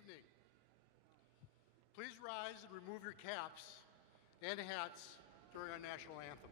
evening. Please rise and remove your caps and hats during our national anthem.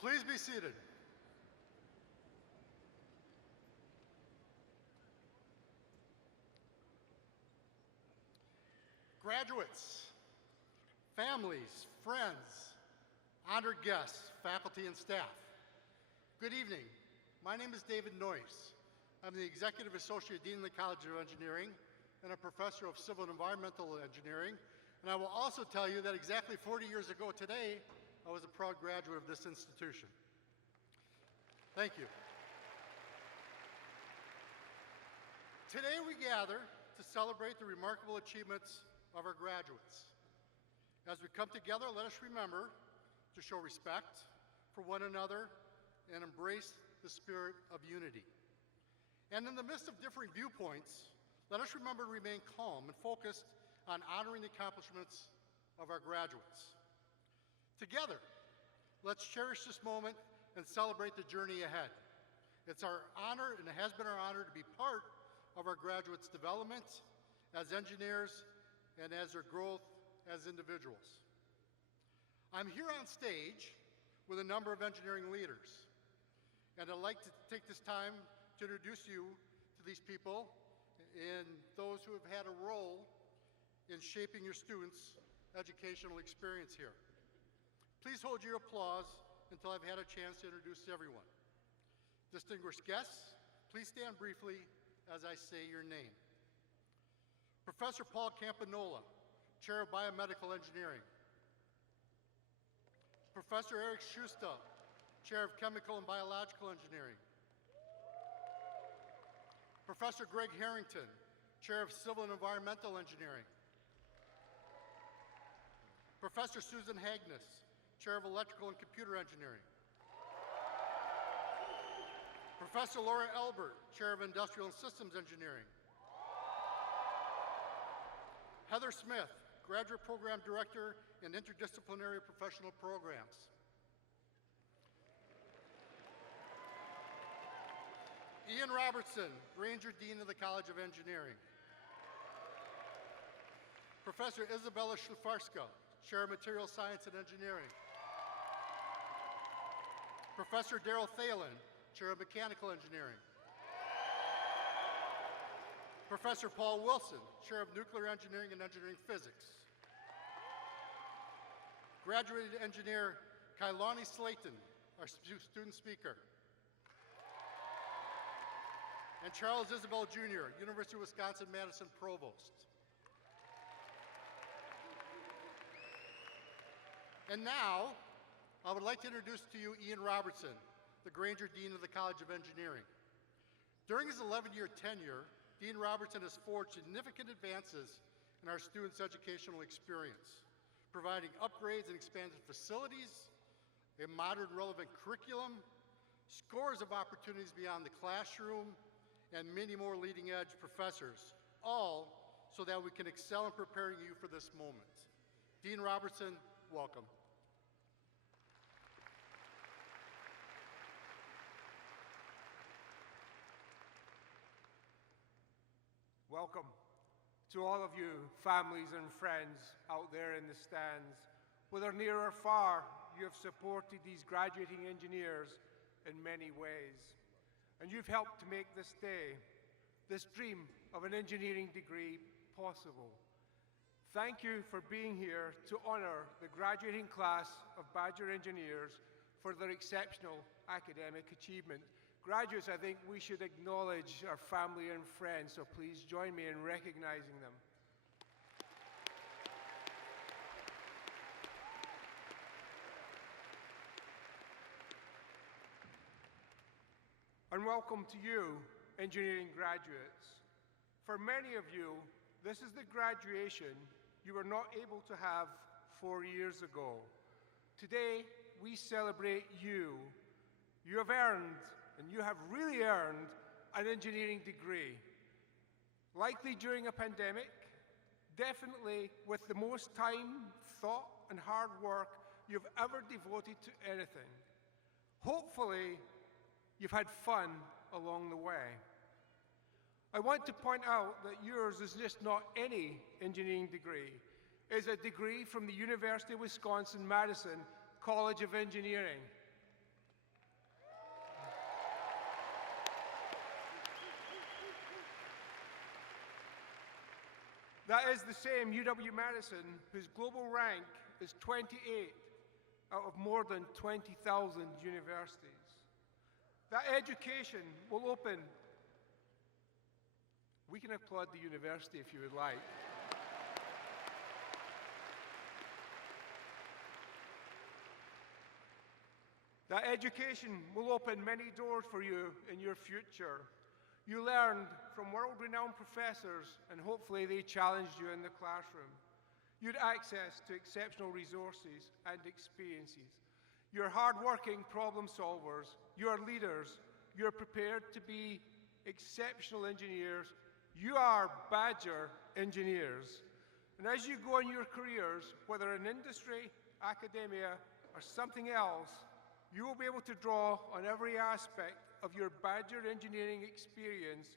Please be seated. Graduates, families, friends, honored guests, faculty, and staff, good evening. My name is David Noyce. I'm the Executive Associate Dean of the College of Engineering and a Professor of Civil and Environmental Engineering. And I will also tell you that exactly 40 years ago today, I was a proud graduate of this institution. Thank you. Today we gather to celebrate the remarkable achievements of our graduates. As we come together, let us remember to show respect for one another and embrace the spirit of unity. And in the midst of differing viewpoints, let us remember to remain calm and focused on honoring the accomplishments of our graduates. Together, let's cherish this moment and celebrate the journey ahead. It's our honor, and it has been our honor, to be part of our graduates' development as engineers and as their growth as individuals. I'm here on stage with a number of engineering leaders, and I'd like to take this time to introduce you to these people and those who have had a role in shaping your students' educational experience here. Please hold your applause until I've had a chance to introduce everyone. Distinguished guests, please stand briefly as I say your name. Professor Paul Campanola, Chair of Biomedical Engineering. Professor Eric Schuster, Chair of Chemical and Biological Engineering. Professor Greg Harrington, Chair of Civil and Environmental Engineering. Professor Susan Hagnes, Chair of Electrical and Computer Engineering. Professor Laura Elbert, Chair of Industrial and Systems Engineering. Heather Smith, Graduate Program Director in Interdisciplinary Professional Programs. Ian Robertson, Granger Dean of the College of Engineering. Professor Isabella Szlifarska, Chair of Material Science and Engineering. Professor Daryl Thalen, Chair of Mechanical Engineering. Professor Paul Wilson, Chair of Nuclear Engineering and Engineering Physics. Graduate Engineer Kailani Slayton, our student speaker. And Charles Isabel Jr., University of Wisconsin-Madison Provost. And now, I would like to introduce to you Ian Robertson, the Granger Dean of the College of Engineering. During his 11-year tenure, Dean Robertson has forged significant advances in our students' educational experience, providing upgrades and expanded facilities, a modern relevant curriculum, scores of opportunities beyond the classroom, and many more leading-edge professors, all so that we can excel in preparing you for this moment. Dean Robertson, welcome. Welcome to all of you, families and friends out there in the stands. Whether near or far, you have supported these graduating engineers in many ways. And you've helped to make this day, this dream of an engineering degree, possible. Thank you for being here to honor the graduating class of Badger engineers for their exceptional academic achievement. Graduates, I think we should acknowledge our family and friends, so please join me in recognizing them. And welcome to you, engineering graduates. For many of you, this is the graduation you were not able to have 4 years ago. Today, we celebrate you. You have earned, and you have really earned, an engineering degree. Likely during a pandemic, definitely with the most time, thought, and hard work you've ever devoted to anything. Hopefully, you've had fun along the way. I want to point out that yours is just not any engineering degree. It's a degree from the University of Wisconsin-Madison College of Engineering. That is the same UW-Madison whose global rank is 28 out of more than 20,000 universities. That education will open. We can applaud the university if you would like. That education will open many doors for you in your future. You learned from world-renowned professors, and hopefully they challenged you in the classroom. You had access to exceptional resources and experiences. You're hard-working problem solvers. You're leaders. You're prepared to be exceptional engineers. You are Badger engineers. And as you go in your careers, whether in industry, academia, or something else, you will be able to draw on every aspect of your Badger engineering experience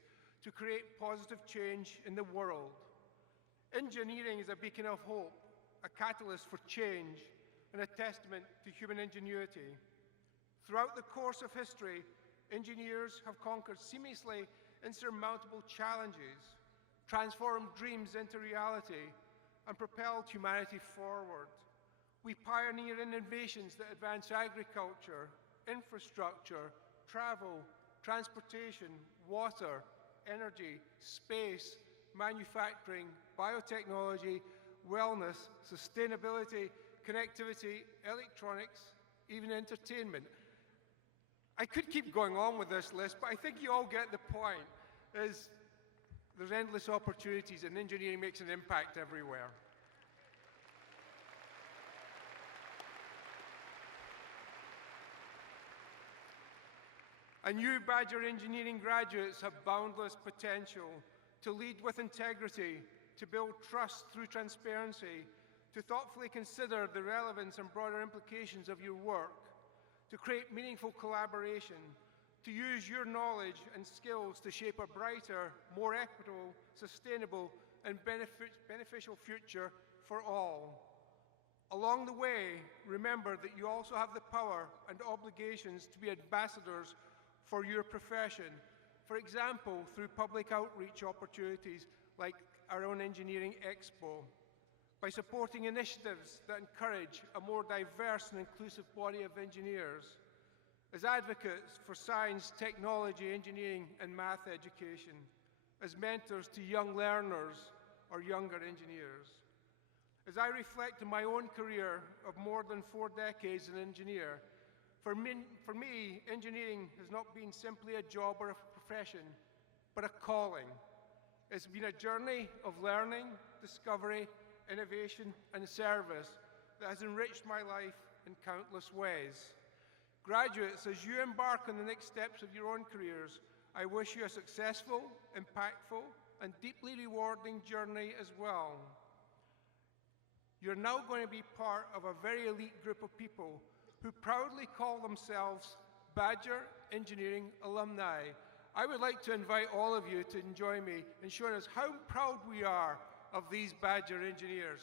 to create positive change in the world. Engineering is a beacon of hope, a catalyst for change, and a testament to human ingenuity. Throughout the course of history, engineers have conquered seemingly insurmountable challenges, transformed dreams into reality, and propelled humanity forward. We pioneer innovations that advance agriculture, infrastructure, travel, transportation, water, energy, space, manufacturing, biotechnology, wellness, sustainability, connectivity, electronics, even entertainment. I could keep going on with this list, but I think you all get the point. There's endless opportunities, and engineering makes an impact everywhere. And you Badger engineering graduates have boundless potential to lead with integrity, to build trust through transparency, to thoughtfully consider the relevance and broader implications of your work, to create meaningful collaboration, to use your knowledge and skills to shape a brighter, more equitable, sustainable, and beneficial future for all. Along the way, remember that you also have the power and obligations to be ambassadors for your profession. For example, through public outreach opportunities like our own Engineering Expo, by supporting initiatives that encourage a more diverse and inclusive body of engineers, as advocates for science, technology, engineering, and math education, as mentors to young learners or younger engineers. As I reflect on my own career of more than 4 decades as an engineer, for me, engineering has not been simply a job or a profession, but a calling. It's been a journey of learning, discovery, innovation, and service that has enriched my life in countless ways. Graduates, as you embark on the next steps of your own careers, I wish you a successful, impactful, and deeply rewarding journey as well. You're now going to be part of a very elite group of people who proudly call themselves Badger Engineering Alumni. I would like to invite all of you to join me in showing us how proud we are of these Badger engineers.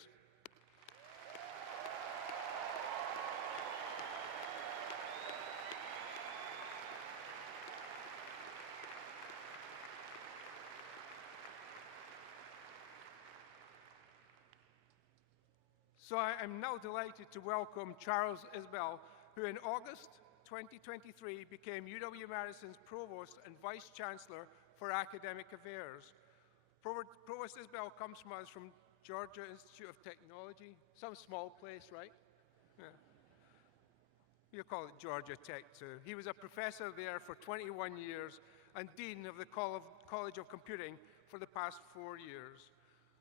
So I am now delighted to welcome Charles Isbell, who in August 2023 became UW-Madison's Provost and Vice Chancellor for Academic Affairs. Provost Isbell comes from us from Georgia Institute of Technology, some small place, right? Yeah. You call it Georgia Tech too. He was a professor there for 21 years and Dean of the College of Computing for the past 4 years.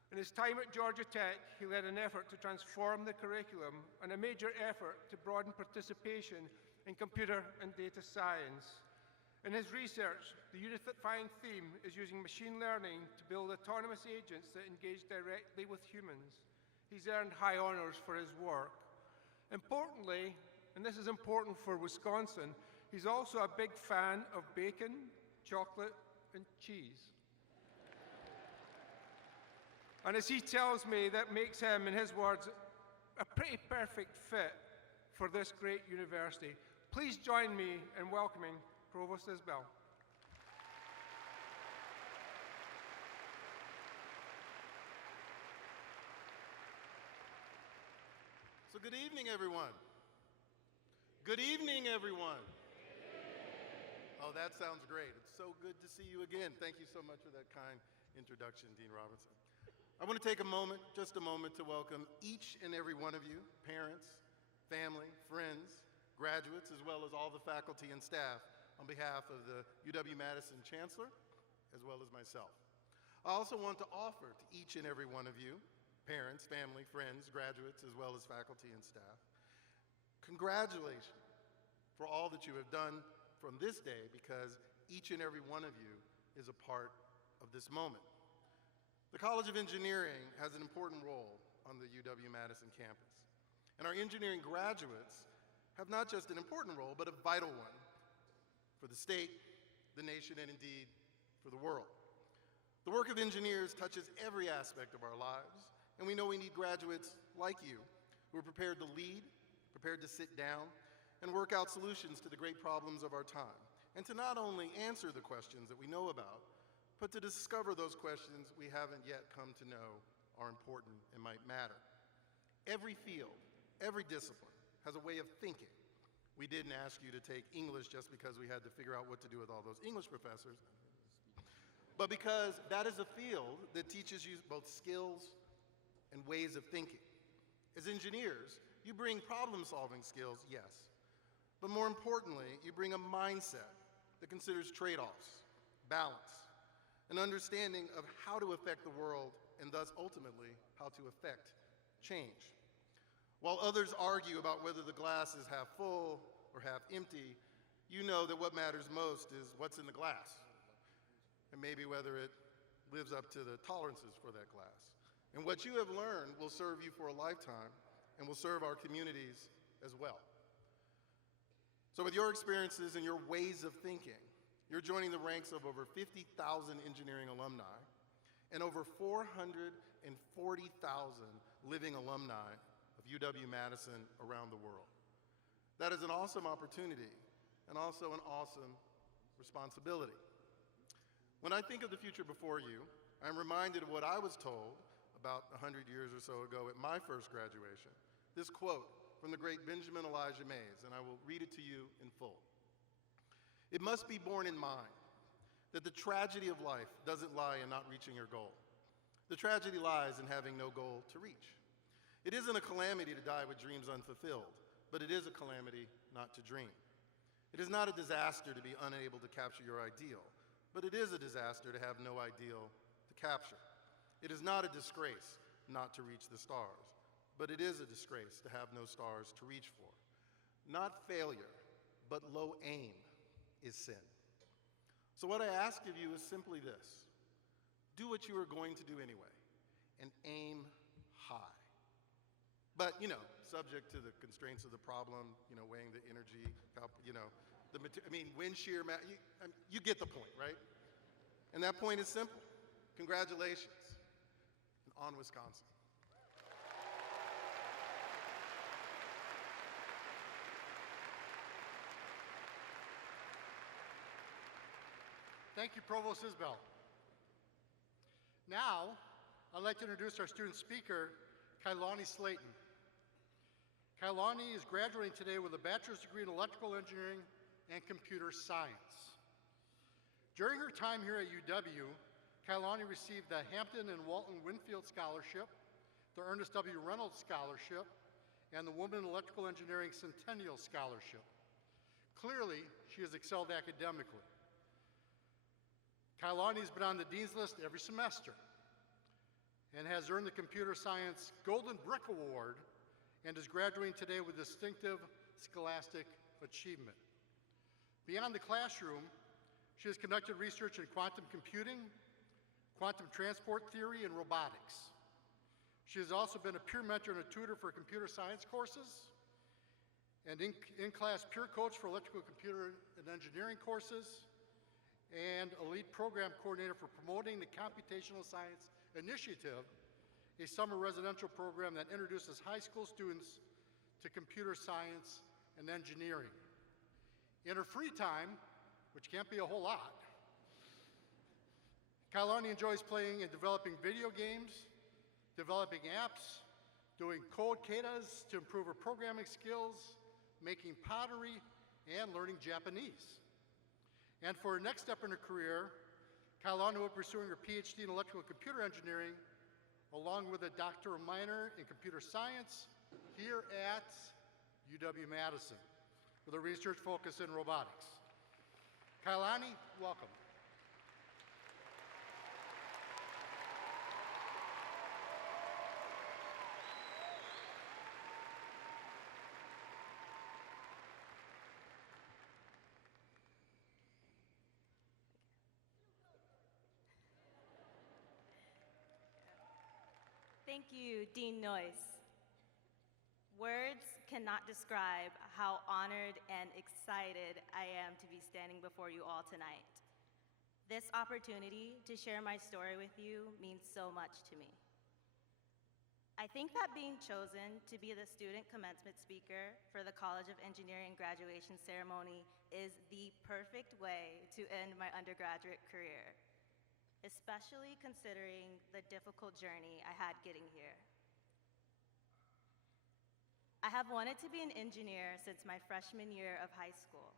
In his time at Georgia Tech, he led an effort to transform the curriculum and a major effort to broaden participation in computer and data science. In his research, the unifying theme is using machine learning to build autonomous agents that engage directly with humans. He's earned high honors for his work. Importantly, and this is important for Wisconsin, he's also a big fan of bacon, chocolate, and cheese. And as he tells me, that makes him, in his words, a pretty perfect fit for this great university. Please join me in welcoming Provost Isbell. So good evening, everyone. Good evening, everyone. Oh, that sounds great. It's so good to see you again. Thank you so much for that kind introduction, Dean Robinson. I want to take a moment, just a moment, to welcome each and every one of you, parents, family, friends, graduates, as well as all the faculty and staff on behalf of the UW-Madison Chancellor, as well as myself. I also want to offer to each and every one of you, parents, family, friends, graduates, as well as faculty and staff, congratulations for all that you have done from this day, because each and every one of you is a part of this moment. The College of Engineering has an important role on the UW-Madison campus. And our engineering graduates have not just an important role, but a vital one for the state, the nation, and indeed for the world. The work of engineers touches every aspect of our lives, and we know we need graduates like you who are prepared to lead, prepared to sit down, and work out solutions to the great problems of our time, and to not only answer the questions that we know about, but to discover those questions we haven't yet come to know are important and might matter. Every field, every discipline has a way of thinking. We didn't ask you to take English just because we had to figure out what to do with all those English professors, but because that is a field that teaches you both skills and ways of thinking. As engineers, you bring problem-solving skills, yes, but more importantly, you bring a mindset that considers trade-offs, balance, an understanding of how to affect the world and thus ultimately how to affect change. While others argue about whether the glass is half full or half empty, you know that what matters most is what's in the glass, and maybe whether it lives up to the tolerances for that glass. And what you have learned will serve you for a lifetime and will serve our communities as well. So with your experiences and your ways of thinking, you're joining the ranks of over 50,000 engineering alumni and over 440,000 living alumni of UW-Madison around the world. That is an awesome opportunity and also an awesome responsibility. When I think of the future before you, I'm reminded of what I was told about 100 years or so ago at my first graduation. This quote from the great Benjamin Elijah Mays, and I will read it to you in full. It must be borne in mind that the tragedy of life doesn't lie in not reaching your goal. The tragedy lies in having no goal to reach. It isn't a calamity to die with dreams unfulfilled, but it is a calamity not to dream. It is not a disaster to be unable to capture your ideal, but it is a disaster to have no ideal to capture. It is not a disgrace not to reach the stars, but it is a disgrace to have no stars to reach for. Not failure, but low aim is sin. So what I ask of you is simply this: do what you are going to do anyway, and aim high. But, subject to the constraints of the problem, weighing the energy, wind shear, you get the point, right? And that point is simple. Congratulations. And on Wisconsin. Thank you, Provost Isbell. Now, I'd like to introduce our student speaker, Kailani Slayton. Kailani is graduating today with a bachelor's degree in electrical engineering and computer science. During her time here at UW, Kailani received the Hampton and Walton Winfield Scholarship, the Ernest W. Reynolds Scholarship, and the Women in Electrical Engineering Centennial Scholarship. Clearly, she has excelled academically. Kailani has been on the Dean's List every semester and has earned the Computer Science Golden Brick Award and is graduating today with distinctive scholastic achievement. Beyond the classroom, she has conducted research in quantum computing, quantum transport theory, and robotics. She has also been a peer mentor and a tutor for computer science courses and in-class peer coach for electrical, computer, and engineering courses, and a lead program coordinator for promoting the Computational Science Initiative, a summer residential program that introduces high school students to computer science and engineering. In her free time, which can't be a whole lot, Kailani enjoys playing and developing video games, developing apps, doing code katas to improve her programming skills, making pottery, and learning Japanese. And for her next step in her career, Kailani will be pursuing her PhD in electrical and computer engineering, along with a doctoral minor in computer science here at UW-Madison, with a research focus in robotics. Kailani, welcome. Thank you, Dean Noyce. Words cannot describe how honored and excited I am to be standing before you all tonight. This opportunity to share my story with you means so much to me. I think that being chosen to be the student commencement speaker for the College of Engineering graduation ceremony is the perfect way to end my undergraduate career, especially considering the difficult journey I had getting here. I have wanted to be an engineer since my freshman year of high school,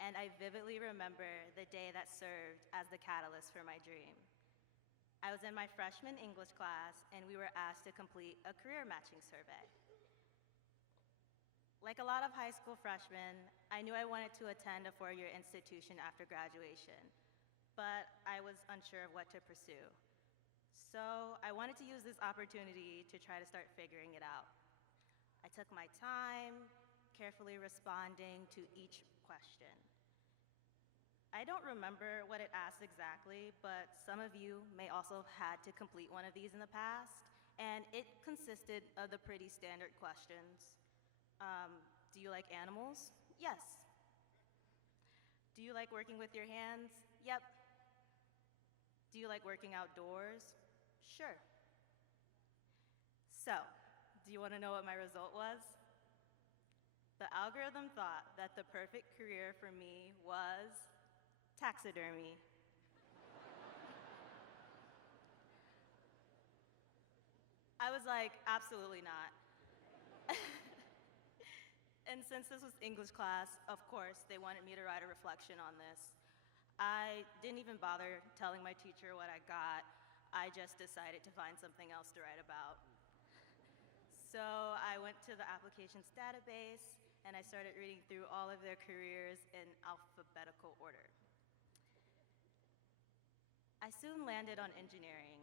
and I vividly remember the day that served as the catalyst for my dream. I was in my freshman English class, and we were asked to complete a career matching survey. Like a lot of high school freshmen, I knew I wanted to attend a four-year institution after graduation, but I was unsure of what to pursue. So I wanted to use this opportunity to try to start figuring it out. I took my time, carefully responding to each question. I don't remember what it asked exactly, but some of you may also have had to complete one of these in the past, and it consisted of the pretty standard questions. Do you like animals? Yes. Do you like working with your hands? Yep. Do you like working outdoors? Sure. So, do you want to know what my result was? The algorithm thought that the perfect career for me was taxidermy. I was like, absolutely not. And since this was English class, of course, they wanted me to write a reflection on this. I didn't even bother telling my teacher what I got. I just decided to find something else to write about. So I went to the applications database, and I started reading through all of their careers in alphabetical order. I soon landed on engineering,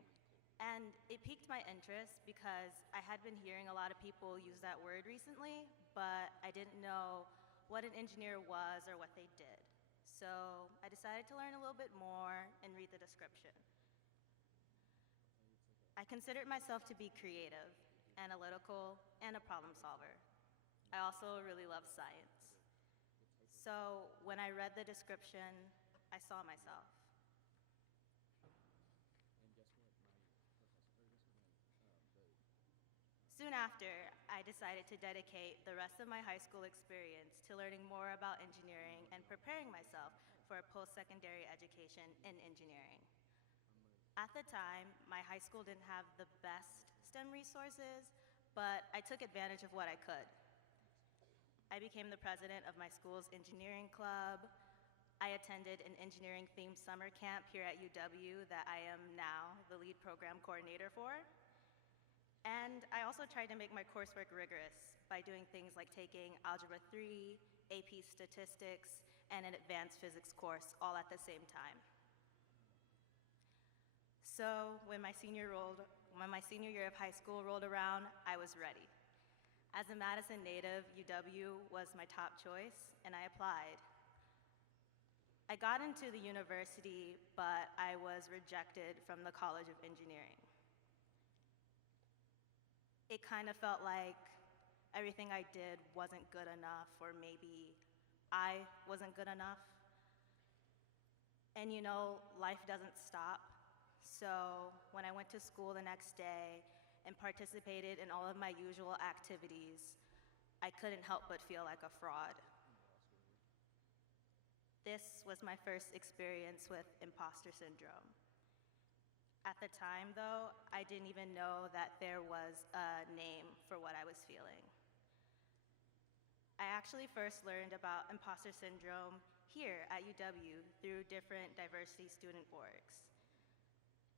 and it piqued my interest because I had been hearing a lot of people use that word recently, but I didn't know what an engineer was or what they did. So I decided to learn a little bit more and read the description. I considered myself to be creative, analytical, and a problem solver. I also really love science. So when I read the description, I saw myself. Soon after, I decided to dedicate the rest of my high school experience to learning more about engineering and preparing myself for a post-secondary education in engineering. At the time, my high school didn't have the best STEM resources, but I took advantage of what I could. I became the president of my school's engineering club. I attended an engineering-themed summer camp here at UW that I am now the lead program coordinator for. And I also tried to make my coursework rigorous by doing things like taking Algebra 3, AP Statistics, and an advanced physics course all at the same time. So when my senior year of high school rolled around, I was ready. As a Madison native, UW was my top choice, and I applied. I got into the university, but I was rejected from the College of Engineering. It kind of felt like everything I did wasn't good enough, or maybe I wasn't good enough. And you know, life doesn't stop. So when I went to school the next day and participated in all of my usual activities, I couldn't help but feel like a fraud. This was my first experience with imposter syndrome. At the time, though, I didn't even know that there was a name for what I was feeling. I actually first learned about imposter syndrome here at UW through different diversity student orgs.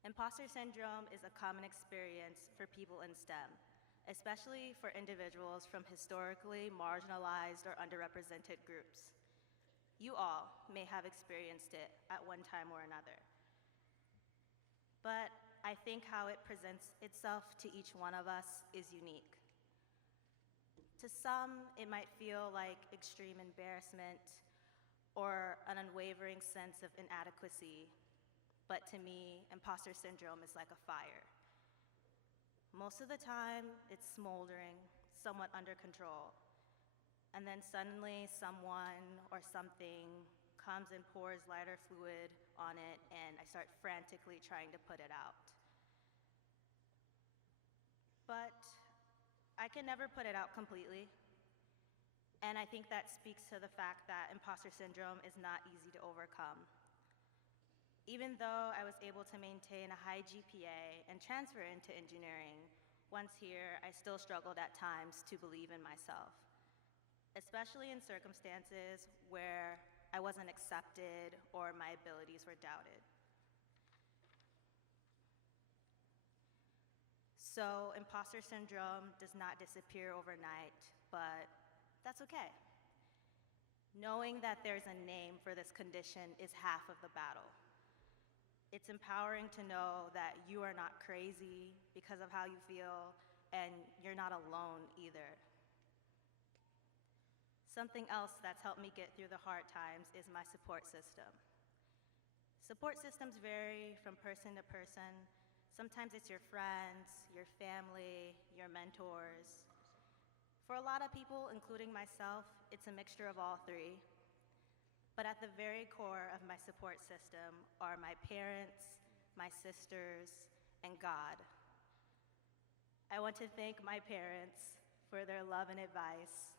Imposter syndrome is a common experience for people in STEM, especially for individuals from historically marginalized or underrepresented groups. You all may have experienced it at one time or another. But I think how it presents itself to each one of us is unique. To some, it might feel like extreme embarrassment or an unwavering sense of inadequacy, but to me, imposter syndrome is like a fire. Most of the time, it's smoldering, somewhat under control, and then suddenly someone or something comes and pours lighter fluid on it, and I start frantically trying to put it out. But I can never put it out completely, and I think that speaks to the fact that imposter syndrome is not easy to overcome. Even though I was able to maintain a high GPA and transfer into engineering, once here, I still struggled at times to believe in myself, especially in circumstances where I wasn't accepted or my abilities were doubted. So imposter syndrome does not disappear overnight, but that's okay. Knowing that there's a name for this condition is half of the battle. It's empowering to know that you are not crazy because of how you feel, and you're not alone either. Something else that's helped me get through the hard times is my support system. Support systems vary from person to person. Sometimes it's your friends, your family, your mentors. For a lot of people, including myself, it's a mixture of all three. But at the very core of my support system are my parents, my sisters, and God. I want to thank my parents for their love and advice,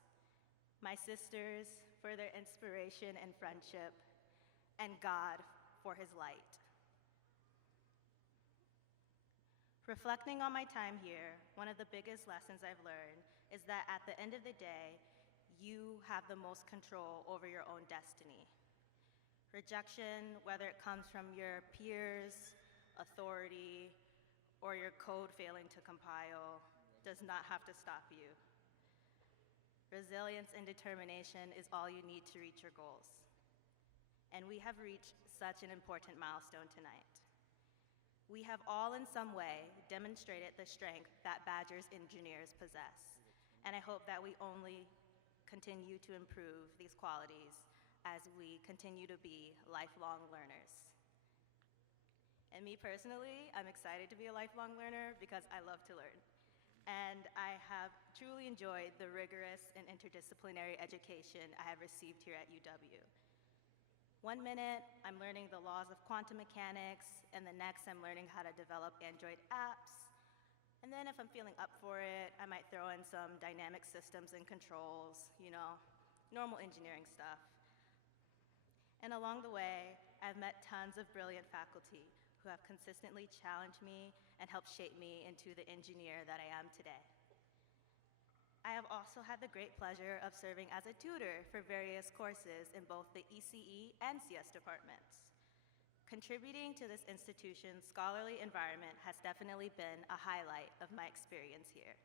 my sisters for their inspiration and friendship, and God for his light. Reflecting on my time here, one of the biggest lessons I've learned is that at the end of the day, you have the most control over your own destiny. Rejection, whether it comes from your peers, authority, or your code failing to compile, does not have to stop you. Resilience and determination is all you need to reach your goals. And we have reached such an important milestone tonight. We have all in some way demonstrated the strength that Badger's engineers possess. And I hope that we only continue to improve these qualities as we continue to be lifelong learners. And me personally, I'm excited to be a lifelong learner because I love to learn. and I have truly enjoyed the rigorous and interdisciplinary education I have received here at UW. One minute, I'm learning the laws of quantum mechanics, and the next, I'm learning how to develop Android apps. And then if I'm feeling up for it, I might throw in some dynamic systems and controls, normal engineering stuff. And along the way, I've met tons of brilliant faculty who have consistently challenged me and helped shape me into the engineer that I am today. I have also had the great pleasure of serving as a tutor for various courses in both the ECE and CS departments. Contributing to this institution's scholarly environment has definitely been a highlight of my experience here.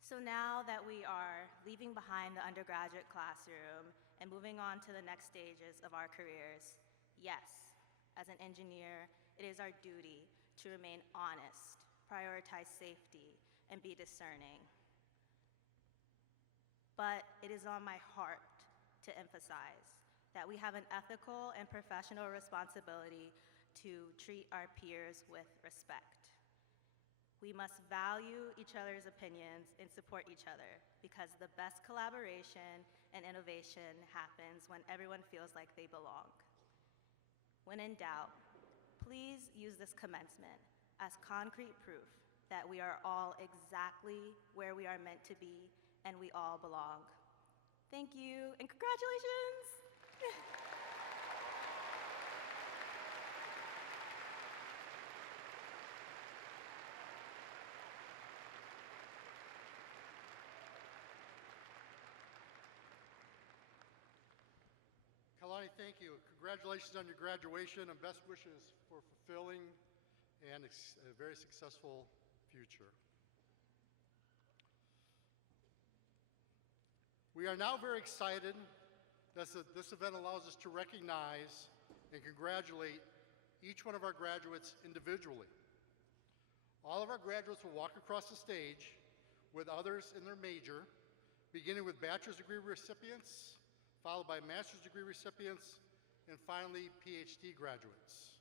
So now that we are leaving behind the undergraduate classroom and moving on to the next stages of our careers, yes, as an engineer, it is our duty to remain honest, prioritize safety, and be discerning. But it is on my heart to emphasize that we have an ethical and professional responsibility to treat our peers with respect. We must value each other's opinions and support each other, because the best collaboration and innovation happens when everyone feels like they belong. When in doubt, please use this commencement as concrete proof that we are all exactly where we are meant to be and we all belong. Thank you and congratulations! Kalani, thank you. Congratulations on your graduation and best wishes for fulfilling and a very successful future. We are now very excited that this event allows us to recognize and congratulate each one of our graduates individually. All of our graduates will walk across the stage with others in their major, beginning with bachelor's degree recipients, followed by master's degree recipients, and finally PhD graduates.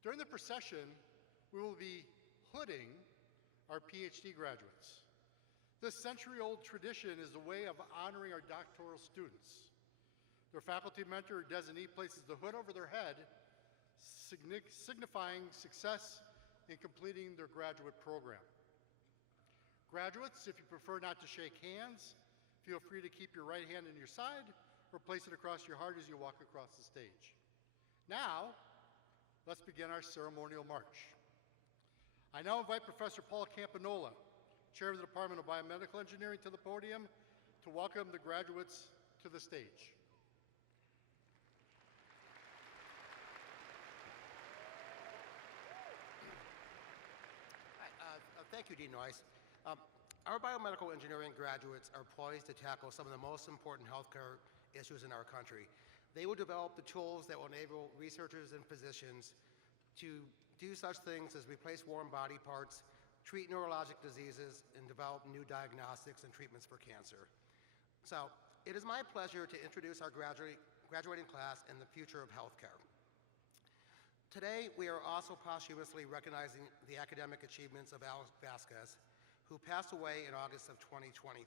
During the procession, we will be hooding our PhD graduates. This century-old tradition is a way of honoring our doctoral students. Their faculty mentor or designee places the hood over their head, signifying success in completing their graduate program. Graduates, if you prefer not to shake hands, feel free to keep your right hand in your side or place it across your heart as you walk across the stage. Now, let's begin our ceremonial march. I now invite Professor Paul Campanola, Chair of the Department of Biomedical Engineering, to the podium to welcome the graduates to the stage. Thank you, Dean Noyce. Our biomedical engineering graduates are poised to tackle some of the most important healthcare issues in our country. They will develop the tools that will enable researchers and physicians to do such things as replace warm body parts, treat neurologic diseases, and develop new diagnostics and treatments for cancer. So, it is my pleasure to introduce our graduating class and the future of healthcare. Today, we are also posthumously recognizing the academic achievements of Alex Vasquez, who passed away in August of 2023.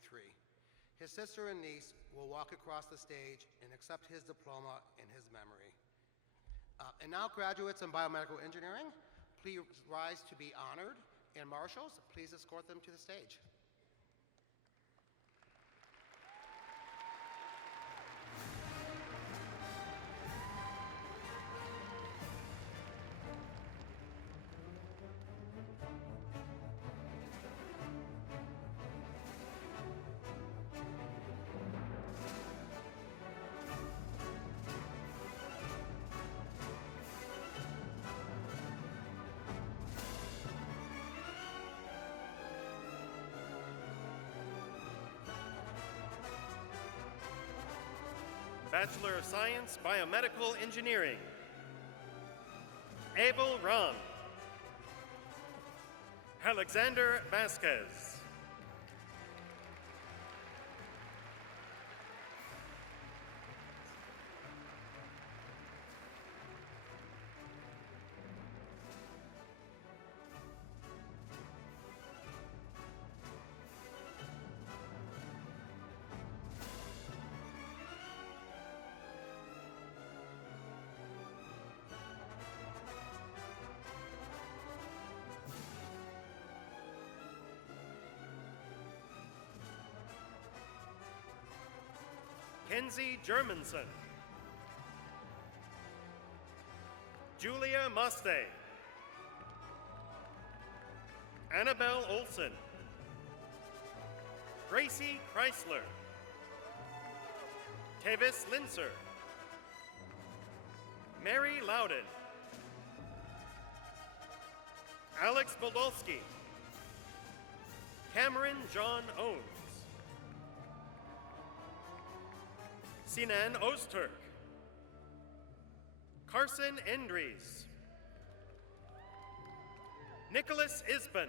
His sister and niece will walk across the stage and accept his diploma in his memory. And now, graduates in biomedical engineering, please rise to be honored, and marshals, please escort them to the stage. Bachelor of Science, Biomedical Engineering. Abel Ram. Alexander Vasquez. Mackenzie Germanson. Julia Moste. Annabelle Olson. Gracie Chrysler. Tavis Linser. Mary Loudon. Alex Bodolski. Cameron John Owens. Sinan Ozturk. Carson Endries. Nicholas Isbin.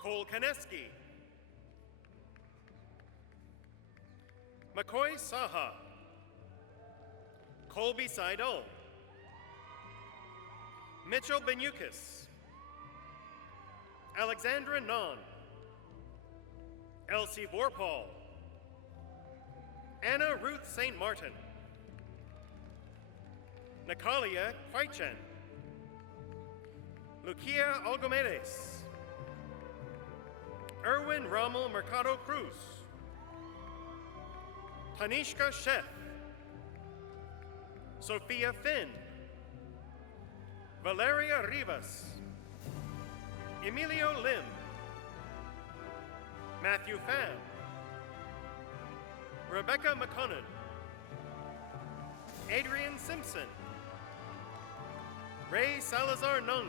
Cole Kaneski. McCoy Saha. Colby Seidel. Mitchell Benukas. Alexandra Non. Elsie Vorpal. Anna Ruth St. Martin. Natalia Kwaichen. Lucia Algomedes. Erwin Rommel Mercado Cruz. Tanishka Chef. Sophia Finn. Valeria Rivas. Emilio Lim. Matthew Pham. Rebecca McConnon. Adrian Simpson. Ray Salazar Nung.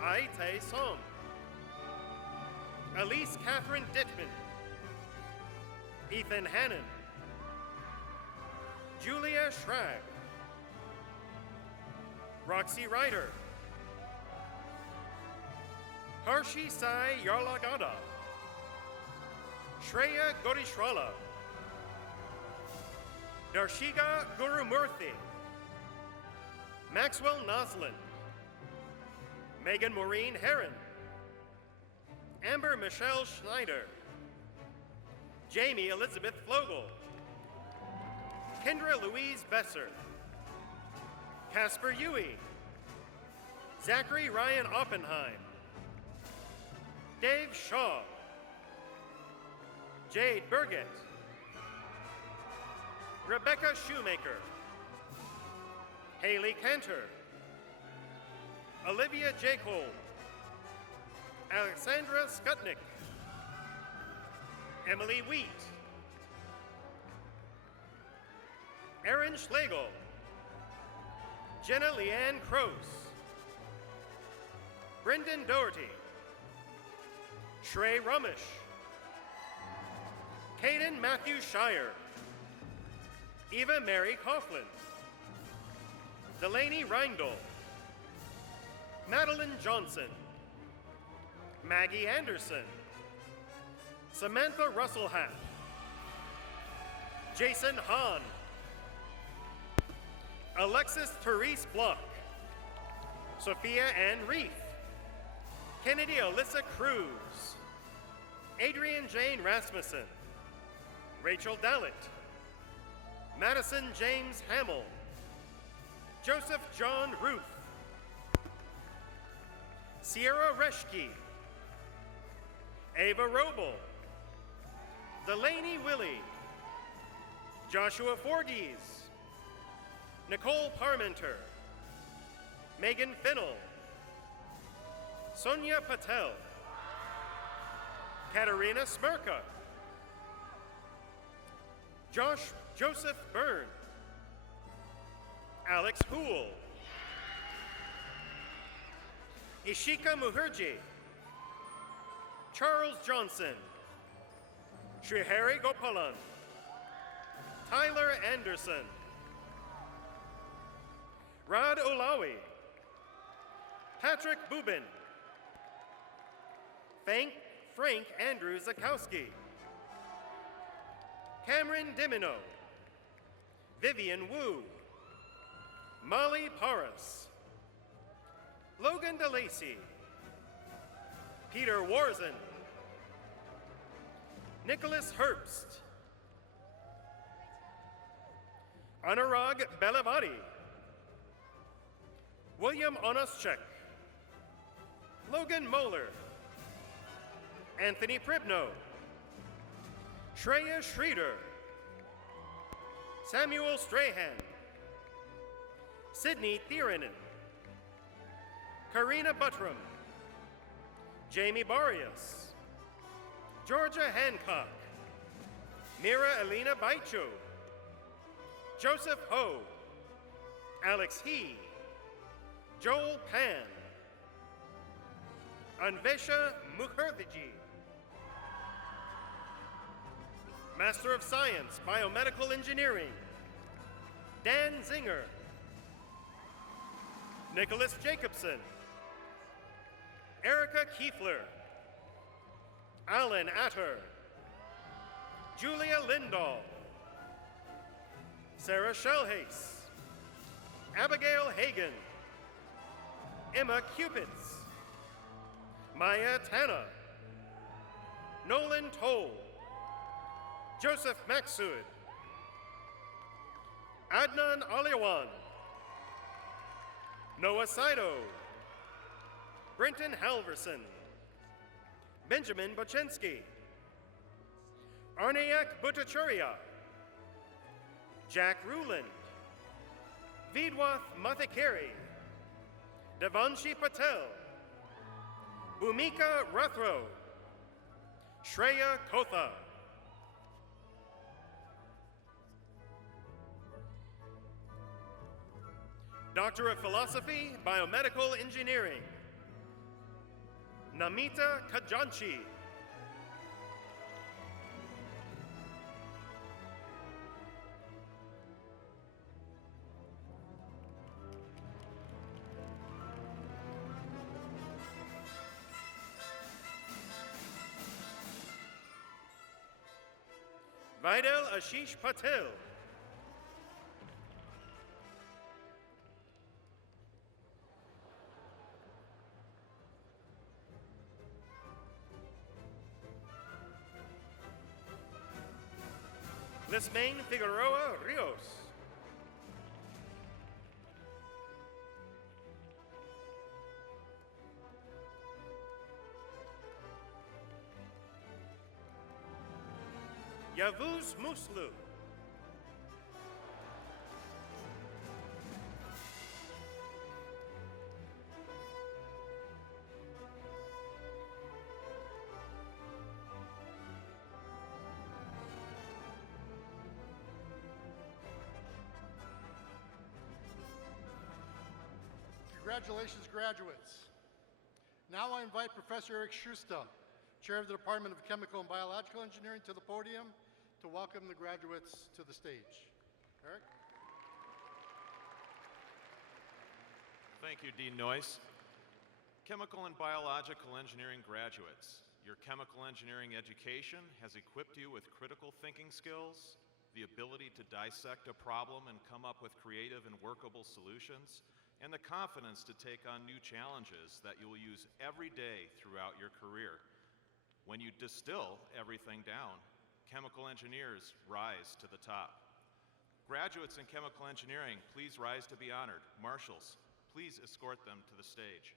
Ai Tae Song. Elise Catherine Dittman. Ethan Hannon. Julia Schrag. Roxy Ryder. Harshi Sai Yarlagada. Shreya Godishwala. Darshiga Gurumurthy. Maxwell Noslin. Megan Maureen Herron. Amber Michelle Schneider. Jamie Elizabeth Flogel. Kendra Louise Besser. Casper Huey. Zachary Ryan Oppenheim. Dave Shaw. Jade Burgett. Rebecca Shoemaker. Haley Cantor. Olivia Jacob. Alexandra Skutnik. Emily Wheat. Erin Schlegel. Jenna Leanne Kroos. Brendan Doherty. Shrey Rumish. Caden Matthew Shire. Eva Mary Coughlin. Delaney Reindl. Madeline Johnson. Maggie Anderson. Samantha Russellhat. Jason Hahn. Alexis Therese Block. Sophia Ann Reef. Kennedy Alyssa Cruz. Adrian Jane Rasmussen. Rachel Dallett. Madison James Hamill. Joseph John Roof. Sierra Reschke. Ava Roble. Delaney Willie. Joshua Forgees. Nicole Parmenter. Megan Finnell. Sonia Patel. Katerina Smirka. Joseph Byrne. Alex Houle. Ishika Mukherjee. Charles Johnson. Srihari Gopalan. Tyler Anderson. Rad Olawi. Patrick Bubin. Frank Andrew Zakowski. Cameron Dimino. Vivian Wu. Molly Paras. Logan DeLacy. Peter Warzen. Nicholas Herbst. Anurag Belavati. William Onoschek. Logan Moeller. Anthony Pribno. Shreya Schreeder, Samuel Strahan, Sydney Thierinen, Karina Buttram, Jamie Barrios, Georgia Hancock, Mira Elena Baicho, Joseph Ho, Alex He, Joel Pan, Anvesha Mukherjee, Master of Science, Biomedical Engineering, Dan Zinger, Nicholas Jacobson, Erica Kiefler, Alan Atter, Julia Lindahl, Sarah Shellhase, Abigail Hagen, Emma Cupitz, Maya Tanna, Nolan Toll, Joseph Maxud, Adnan Aliwan, Noah Saito, Brenton Halverson, Benjamin Bochensky, Arnayak Bhattacharya, Jack Ruland, Vidwath Mathikari, Devanshi Patel, Bhumika Rathro, Shreya Kotha. Doctor of Philosophy, Biomedical Engineering, Namita Kajanchi, Vidal Ashish Patel, Lismaine Figueroa Rios, Yavuz Muslu, Congratulations, graduates. Now I invite Professor Eric Schuster, Chair of the Department of Chemical and Biological Engineering, to the podium to welcome the graduates to the stage. Eric? Thank you, Dean Noyce. Chemical and Biological Engineering graduates, your chemical engineering education has equipped you with critical thinking skills, the ability to dissect a problem and come up with creative and workable solutions, and the confidence to take on new challenges that you will use every day throughout your career. When you distill everything down, chemical engineers rise to the top. Graduates in chemical engineering, please rise to be honored. Marshals, please escort them to the stage.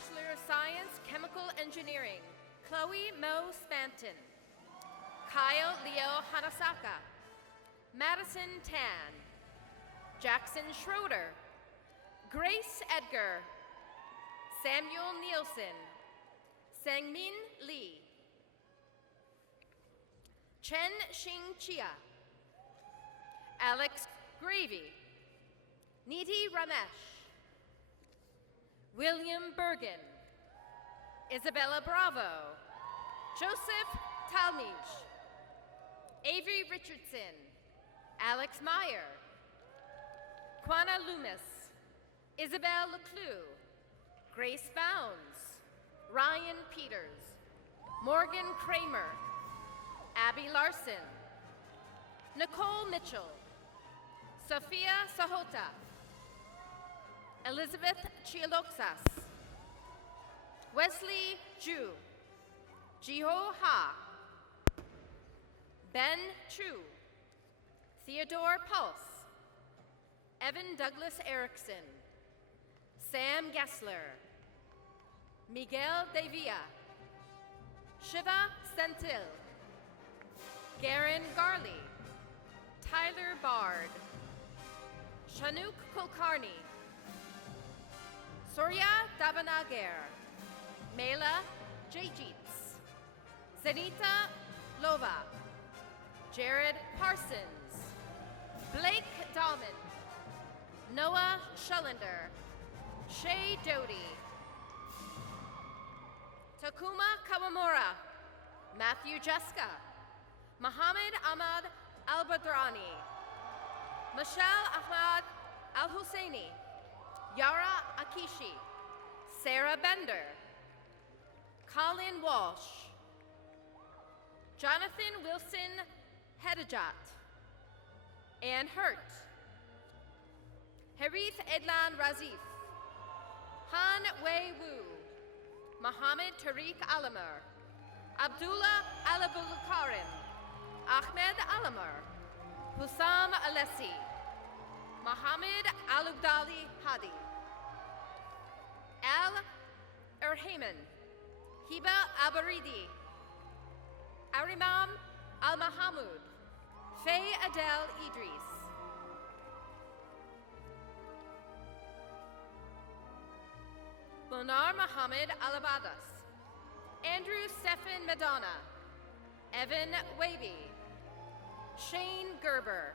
Bachelor of Science, Chemical Engineering, Chloe Mo Spanton. Kyle Leo Hanasaka. Madison Tan. Jackson Schroeder. Grace Edgar. Samuel Nielsen. Sangmin Lee. Chen Xing Chia. Alex Gravy. Niti Ramesh. William Bergen, Isabella Bravo, Joseph Talmage, Avery Richardson, Alex Meyer, Quana Loomis, Isabel Leclue, Grace Bounds, Ryan Peters, Morgan Kramer, Abby Larson, Nicole Mitchell, Sophia Sahota, Elizabeth Chialoxas, Wesley Ju, Jiho Ha, Ben Chu, Theodore Pulse, Evan Douglas Erickson, Sam Gessler, Miguel Devia, Shiva Sentil, Garen Garley, Tyler Bard, Shanook Kulkarni, Surya Davanagar, Mela Jajits, Zenita Lova, Jared Parsons, Blake Dahlman, Noah Schullender, Shay Doty, Takuma Kawamura, Matthew Jeska, Mohammed Ahmad Al-Badrani, Michelle Ahmad Al-Husseini, Yara Akishi, Sarah Bender, Colin Walsh, Jonathan Wilson Hedajat, Ann Hurt, Harith Edlan Razif, Han Wei Wu, Mohammed Tariq Alamar, Abdullah Alabulkarim, Ahmed Alamar, Hussam Alessi, Mohammed Alubdali Hadi, Al Erhayman, Hiba Abaridi, Arimam Al-Mahamud, Faye Adel Idris, Bonar Mohammed Alabadas, Andrew Stephan Madonna, Evan Waby, Shane Gerber,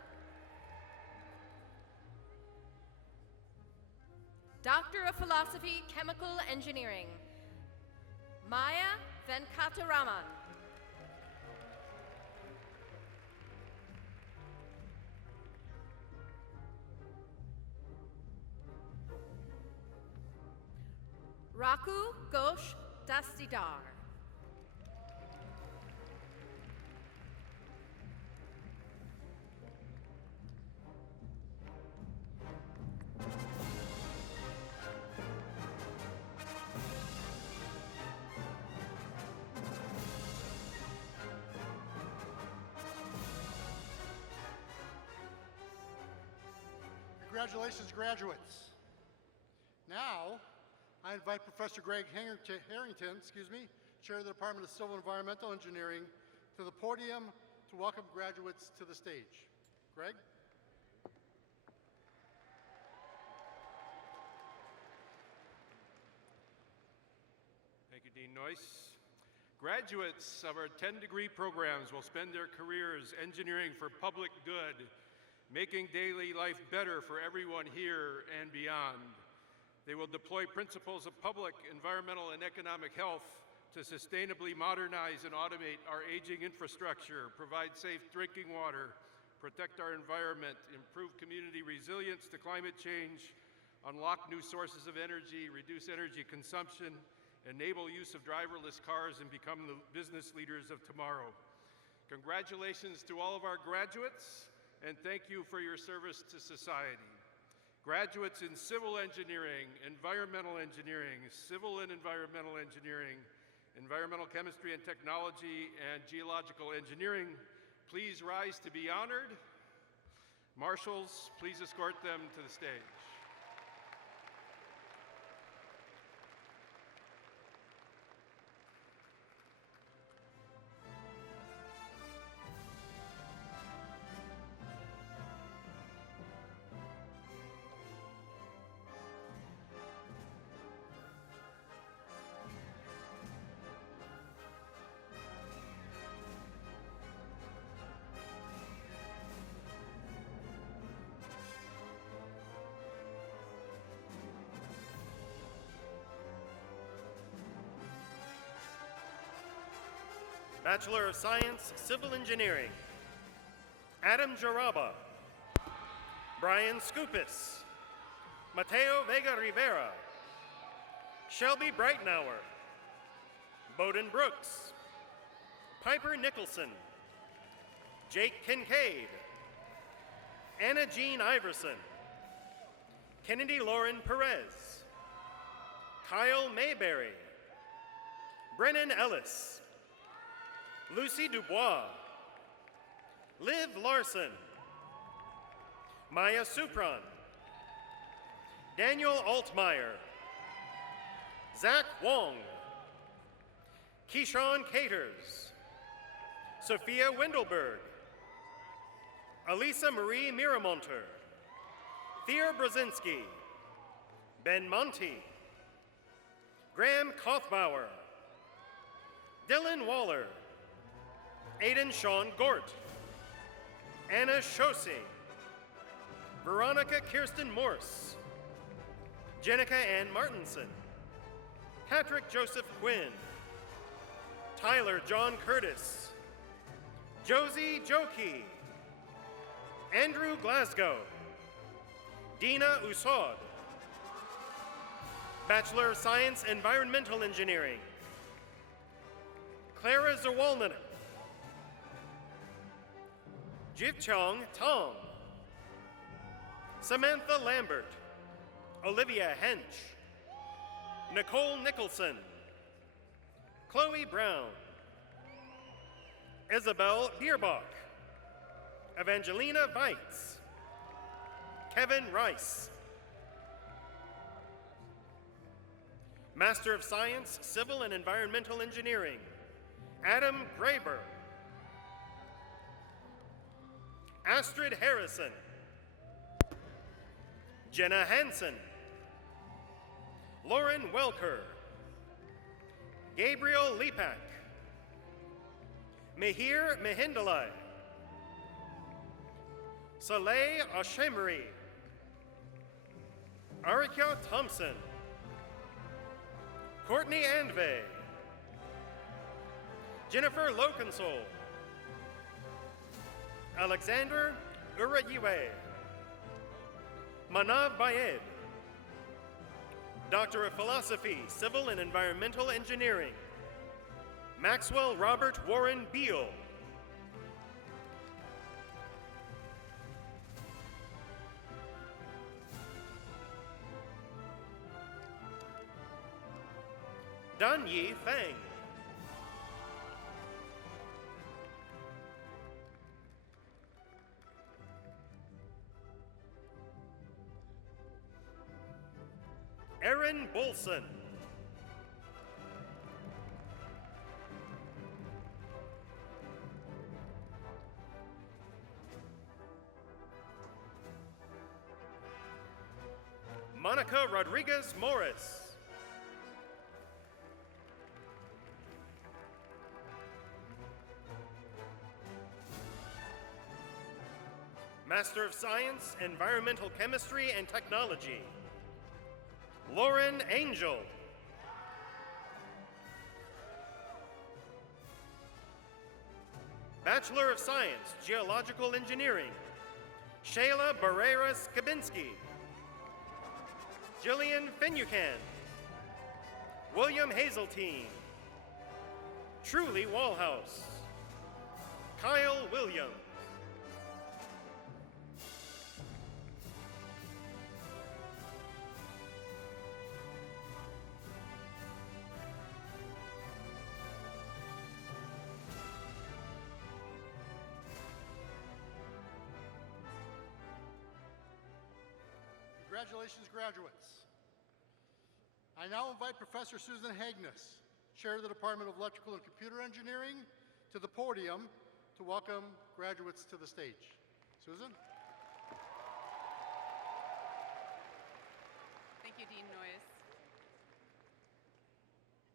Doctor of Philosophy, Chemical Engineering, Maya Venkataraman, Raku Ghosh Dastidar, Congratulations, graduates. Now, I invite Professor Greg Harrington, Chair of the Department of Civil and Environmental Engineering, to the podium to welcome graduates to the stage. Greg? Thank you, Dean Noyce. Graduates of our 10-degree programs will spend their careers engineering for public good, making daily life better for everyone here and beyond. They will deploy principles of public, environmental, and economic health to sustainably modernize and automate our aging infrastructure, provide safe drinking water, protect our environment, improve community resilience to climate change, unlock new sources of energy, reduce energy consumption, enable use of driverless cars, and become the business leaders of tomorrow. Congratulations to all of our graduates, and thank you for your service to society. Graduates in civil engineering, environmental engineering, civil and environmental engineering, environmental chemistry and technology, and geological engineering, please rise to be honored. Marshals, please escort them to the stage. Bachelor of Science, Civil Engineering, Adam Jaraba, Brian Scoopus, Mateo Vega Rivera, Shelby Breitenauer, Bowden Brooks, Piper Nicholson, Jake Kincaid, Anna Jean Iverson, Kennedy Lauren Perez, Kyle Mayberry, Brennan Ellis, Lucy Dubois, Liv Larson, Maya Supran, Daniel Altmeyer, Zach Wong, Keyshawn Caters, Sophia Wendelberg, Elisa Marie Miramonter, Thea Brzezinski, Ben Monty, Graham Kothbauer, Dylan Waller, Aiden Sean Gort, Anna Shosi, Veronica Kirsten Morse, Jenica Ann Martinson, Patrick Joseph Quinn, Tyler John Curtis, Josie Joki, Andrew Glasgow, Dina Usod, Bachelor of Science Environmental Engineering, Clara Zawalnina, Jivchong Tong, Samantha Lambert, Olivia Hench, Nicole Nicholson, Chloe Brown, Isabel Bierbach, Evangelina Weitz, Kevin Rice, Master of Science, Civil and Environmental Engineering, Adam Graber, Astrid Harrison, Jenna Hansen, Lauren Welker, Gabriel Lipak, Mihir Mehindalai, Saleh Ashemri, Arika Thompson, Courtney Andve, Jennifer Lokensol, Alexander Urayiwe, Manav Bayed, Doctor of Philosophy, Civil and Environmental Engineering, Maxwell Robert Warren Beal, Dan Yi Feng, Aaron Bolson, Monica Rodriguez Morris, Master of Science, Environmental Chemistry and Technology, Lauren Angel, Bachelor of Science, Geological Engineering, Shayla Barreras Kabinski, Jillian Finucan, William Hazeltine, Truly Wallhouse, Kyle Williams, Congratulations, graduates. I now invite Professor Susan Hagnes, Chair of the Department of Electrical and Computer Engineering, to the podium to welcome graduates to the stage. Susan? Thank you, Dean Noyes.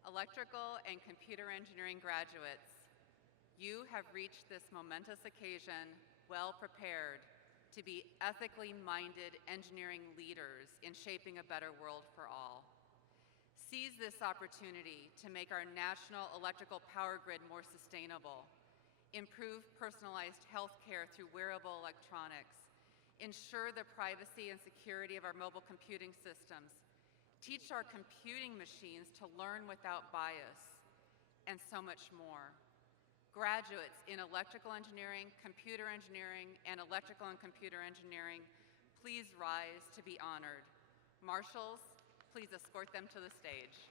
Electrical and computer engineering graduates, you have reached this momentous occasion well prepared to be ethically minded engineering leaders in shaping a better world for all. Seize this opportunity to make our national electrical power grid more sustainable, improve personalized health care through wearable electronics, ensure the privacy and security of our mobile computing systems, teach our computing machines to learn without bias, and so much more. Graduates in electrical engineering, computer engineering, and electrical and computer engineering, please rise to be honored. Marshals, please escort them to the stage.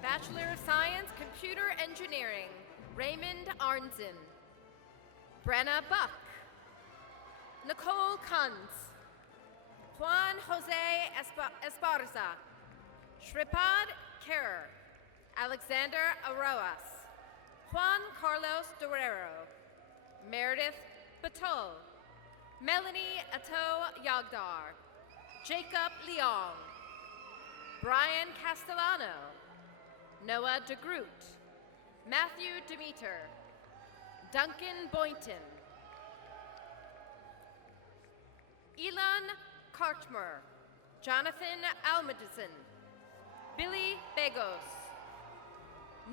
Bachelor of Science, Computer Engineering, Raymond Arnzen. Brenna Buck. Nicole Kunz. Juan Jose Esparza. Shripad Kerr. Alexander Aroas. Juan Carlos Dorero. Meredith Bateau. Melanie Atto Yagdar. Jacob Leong. Brian Castellano. Noah DeGroot, Matthew Demeter, Duncan Boynton, Elon Kartmer, Jonathan Almadison, Billy Begos,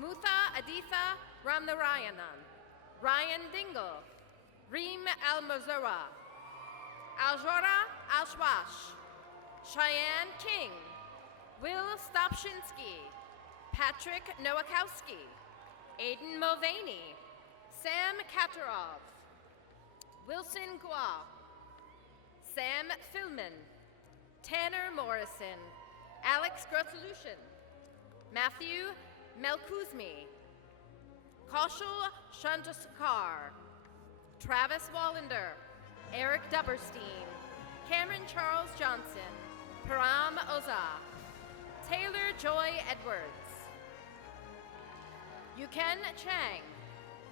Mutha Aditha Ramnarayanan, Ryan Dingle, Reem Almazura, Aljora Alshwash, Cheyenne King, Will Stopshinsky, Patrick Nowakowski, Aiden Mulvaney, Sam Katarov, Wilson Gua, Sam Philman, Tanner Morrison, Alex Grotzelushin, Matthew Melkuzmi, Kaushal Chandrasekhar, Travis Wallander, Eric Duberstein, Cameron Charles Johnson, Param Oza, Taylor Joy Edwards, Yuken Chang,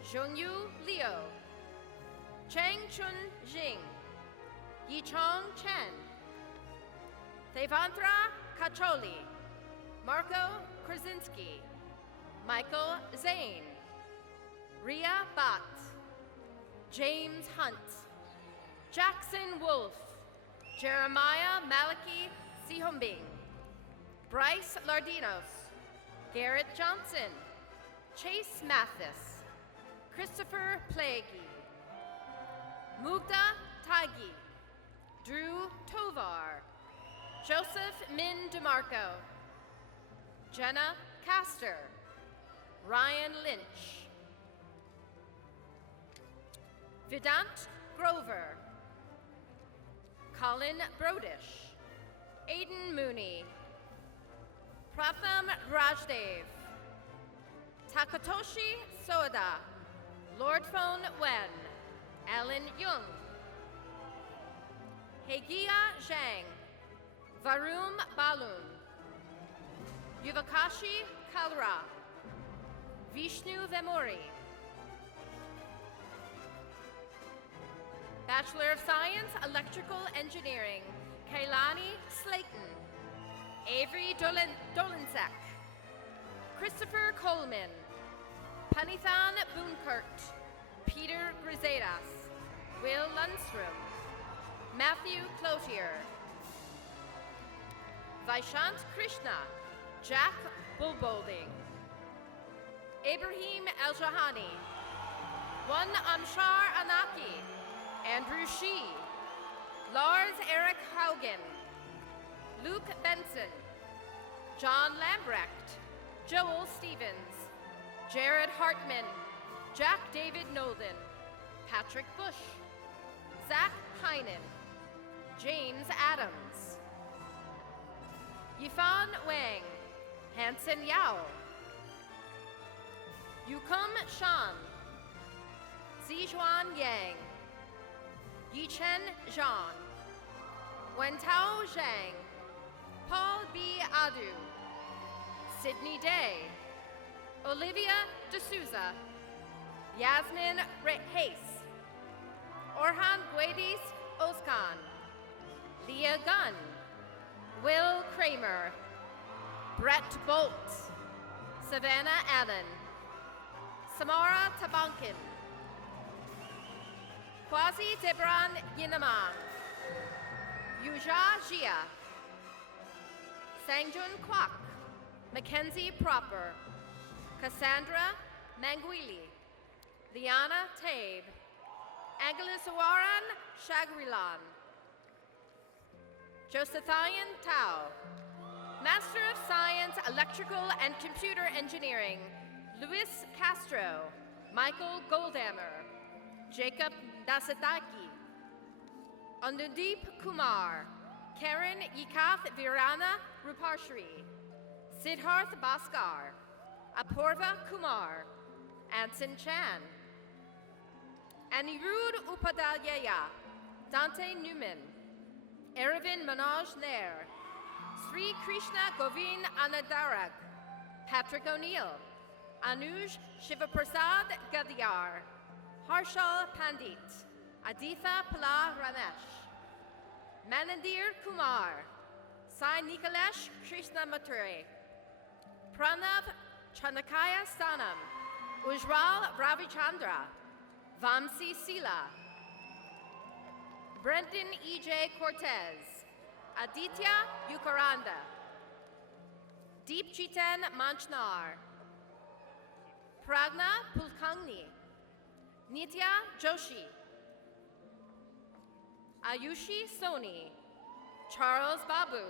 Zhongyu Liu, Chang Chun Jing, Yichong Chen, Devandra Kacholi, Marco Krasinski, Michael Zane, Ria Bat, James Hunt, Jackson Wolf, Jeremiah Maliki Sihombing, Bryce Lardinos, Garrett Johnson, Chase Mathis, Christopher Plaguey, Mugda Tagi, Drew Tovar, Joseph Min DeMarco, Jenna Castor, Ryan Lynch, Vedant Grover, Colin Brodish, Aiden Mooney, Pratham Rajdev, Takatoshi Soda, Lordphone Wen, Alan Jung, Hegia Zhang, Varun Balun, Yuvakashi Kalra, Vishnu Vemuri, Bachelor of Science, Electrical Engineering, Kailani Slayton, Avery Dolinsek, Christopher Coleman, Panithan Boonkert, Peter Grizadas, Will Lundstrom, Matthew Cloutier, Vaishant Krishna, Jack Bulbolding, Ibrahim El-Jahani, One Amshar Anaki, Andrew Shee, Lars Eric Haugen, Luke Benson, John Lambrecht, Joel Stevens, Jared Hartman, Jack David Nolden, Patrick Bush, Zach Heinen, James Adams, Yifan Wang, Hanson Yao, Yukum Shan, Zijuan Yang, Yichen Zhang, Wentao Zhang, Paul B. Adu, Sydney Day, Olivia D'Souza, Yasmin Hayes, Orhan Guedis Ozkan, Leah Gunn, Will Kramer, Brett Bolt, Savannah Allen, Samara Tabankin, Kwasi Debran Yinamang, Yuja Jia, Sangjun Kwak, Mackenzie Proper, Cassandra Manguili, Liana Tabe, Angelasawaran Shagrilan, Josephian Tao, Master of Science, Electrical and Computer Engineering, Luis Castro, Michael Goldammer, Jacob Dasataki, Anudeep Kumar, Karen Yikath Virana Ruparshri, Siddharth Bhaskar, Apurva Kumar, Anson Chan, Anirudh Upadhyaya, Dante Newman, Aravind Manoj Nair, Sri Krishna Govind Anandarag, Patrick O'Neill, Anuj Shivaprasad Gadiyar, Harshal Pandit, Aditha Pala Ramesh, Manandir Kumar, Sai Nikalesh Krishna Mature, Pranav Chanakaya Stanam, Ujral Ravichandra, Vamsi Sila, Brendan E.J. Cortez, Aditya Yukaranda, Deep Chitan Manchnar, Pragna Pulkangni, Nitya Joshi, Ayushi Soni, Charles Babu,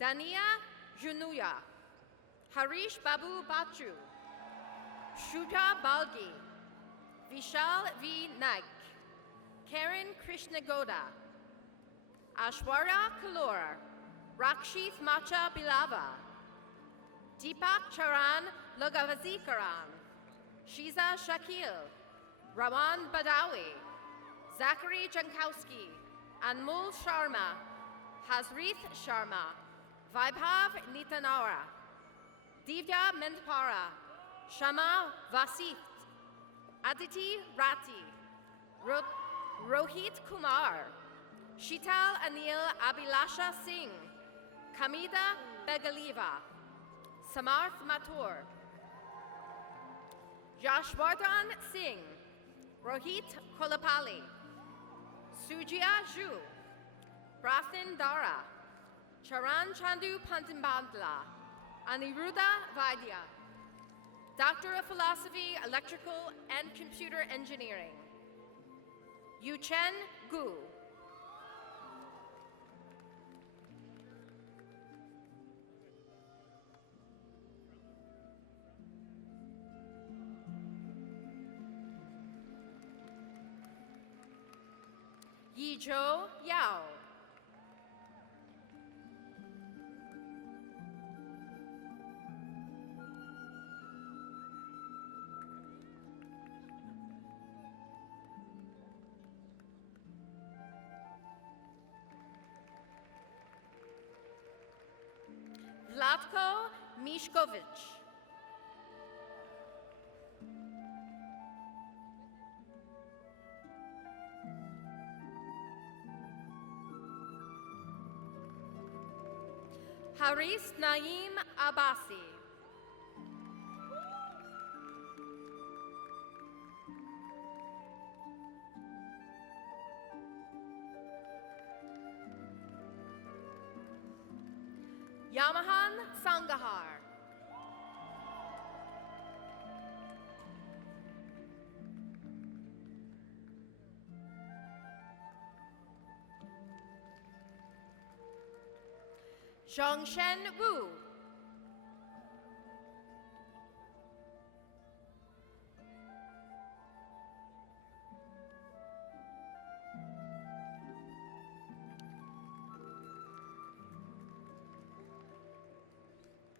Dania Junuya, Harish Babu Bachu, Shuja Balgi, Vishal V. Naik, Karen Krishnagoda, Ashwarya Kalora, Rakshith Macha Bilava, Deepak Charan Logavazikaran, Shiza Shakil, Rawan Badawi, Zachary Jankowski, Anmol Sharma, Hazrith Sharma, Vaibhav Nitanara, Divya Mendpara, Shama Vasit, Aditi Rati, Rohit Kumar, Shital Anil Abhilasha Singh, Kamida Begaliva, Samarth Mathur, Yashwardhan Singh, Rohit Kolapali, Sujia Zhu, Brathin Dara, Charan Chandu Pantimbandla, Aniruddha Vaidya, Doctor of Philosophy, Electrical and Computer Engineering, Yuchen Gu, Yizhou Yao, Vlatko Mishkovich, Haris Naeem Abbasi, Yamahan Sangahar, Zhongshen Wu,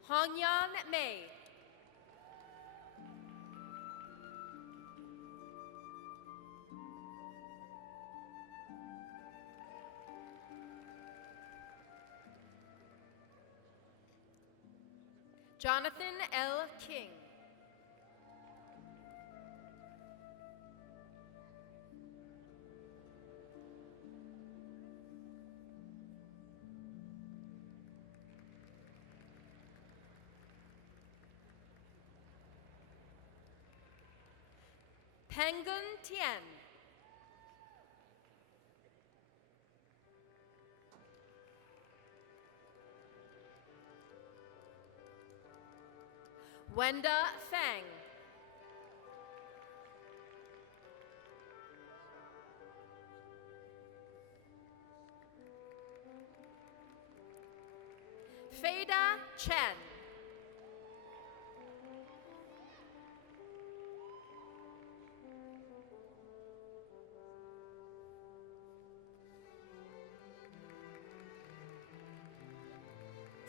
Hongyan Mei, Jonathan L. King. Pengun Tien. Wenda Fang. Fada Chen.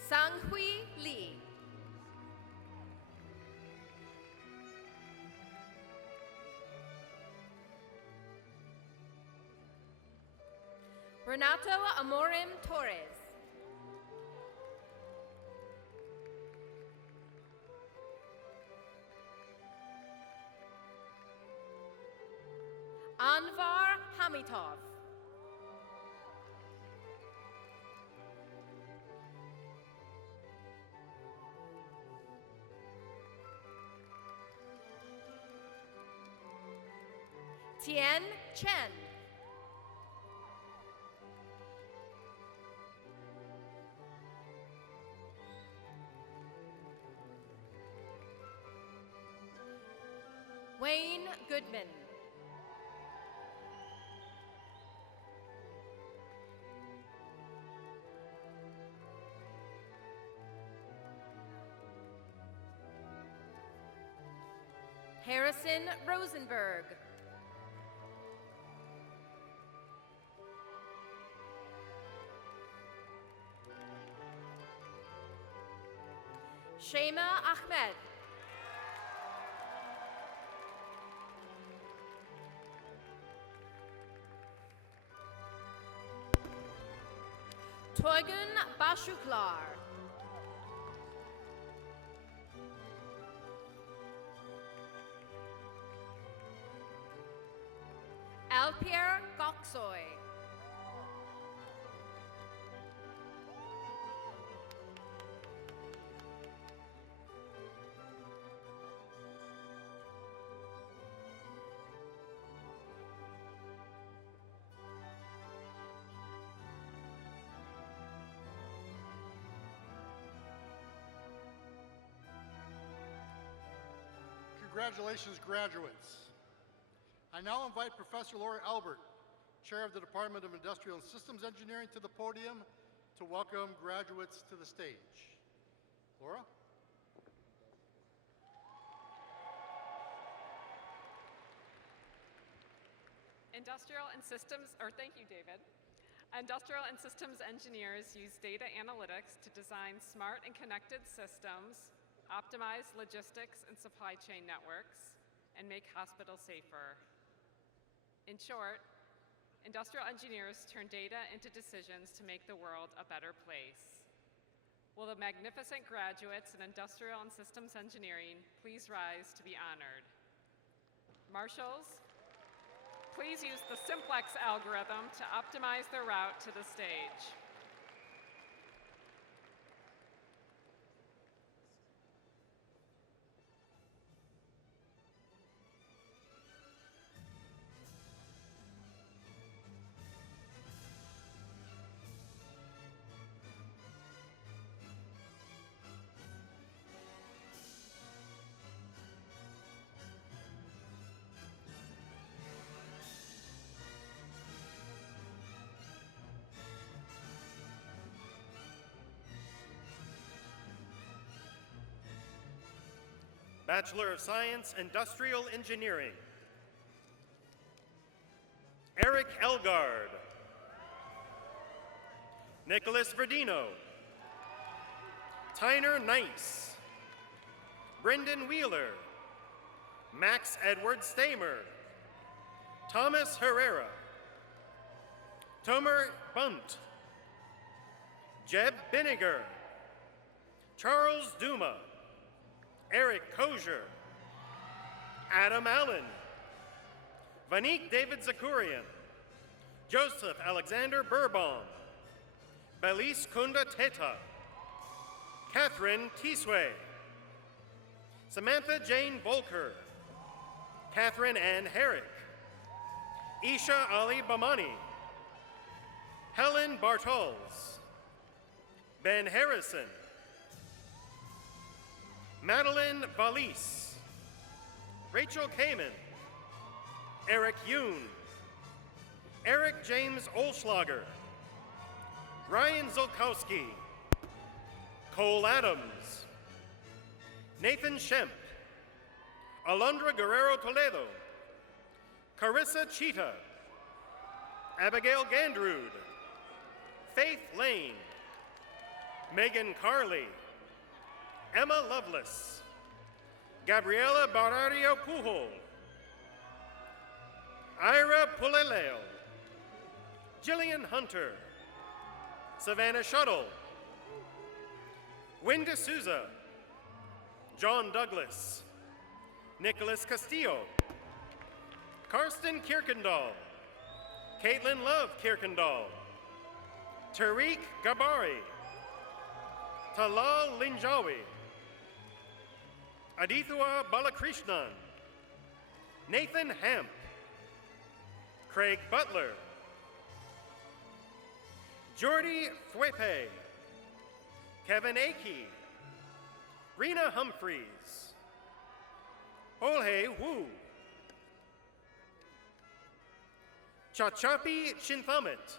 Sanghui Lee. Renato Amorim Torres. Anvar Hamitov. Tien Chen. Wayne Goodman. Harrison Rosenberg. Shema Ahmed. Toygun Bashuklar. Alpier Goksoy. Congratulations, graduates. I now invite Professor Laura Albert, Chair of the Department of Industrial and Systems Engineering, to the podium to welcome graduates to the stage. Laura? Thank you, David. Industrial and systems engineers use data analytics to design smart and connected systems, optimize logistics and supply chain networks, and make hospitals safer. In short, industrial engineers turn data into decisions to make the world a better place. Will the magnificent graduates in industrial and systems engineering please rise to be honored? Marshals, please use the simplex algorithm to optimize their route to the stage. Bachelor of Science, Industrial Engineering. Eric Elgard. Nicholas Verdino. Tyner Nice. Brendan Wheeler. Max Edward Stamer. Thomas Herrera. Tomer Bunt. Jeb Binniger. Charles Duma. Eric Kozier, Adam Allen, Vanique David Zakurian, Joseph Alexander Burbaum, Belize Kunda Teta, Catherine Tiswe, Samantha Jane Volker, Catherine Ann Herrick, Isha Ali Bamani, Helen Bartels, Ben Harrison, Madeline Valise, Rachel Kamen, Eric Yoon, Eric James Olschlager, Ryan Zolkowski, Cole Adams, Nathan Shemp, Alondra Guerrero Toledo, Carissa Cheetah, Abigail Gandrud, Faith Lane, Megan Carley, Emma Lovelace, Gabriela Barrario Pujol, Ira Puleleo, Jillian Hunter, Savannah Shuttle, Wynda Souza, John Douglas, Nicholas Castillo, Karsten Kirkendall, Caitlin Love Kirkendall, Tariq Gabari, Talal Linjawi, Adithua Balakrishnan, Nathan Hamp, Craig Butler, Jordy Fuepe, Kevin Akey, Rena Humphreys, Jorge Wu, Chachapi Chinthamit,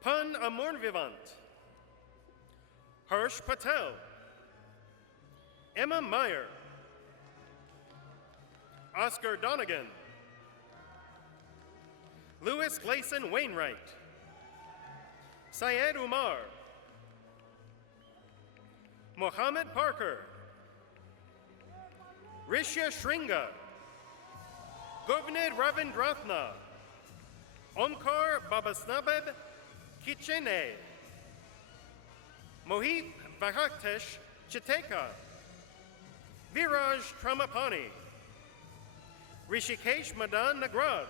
Pun Amornvivant, Harsh Patel, Emma Meyer, Oscar Donegan, Louis Gleason Wainwright, Syed Umar, Mohammed Parker, Rishya Shringa, Govnid Ravindrathna, Omkar Babasnabeb Kichene, Mohit Vahaktesh Chiteka, Viraj Tramapani, Rishikesh Madan Nagraj,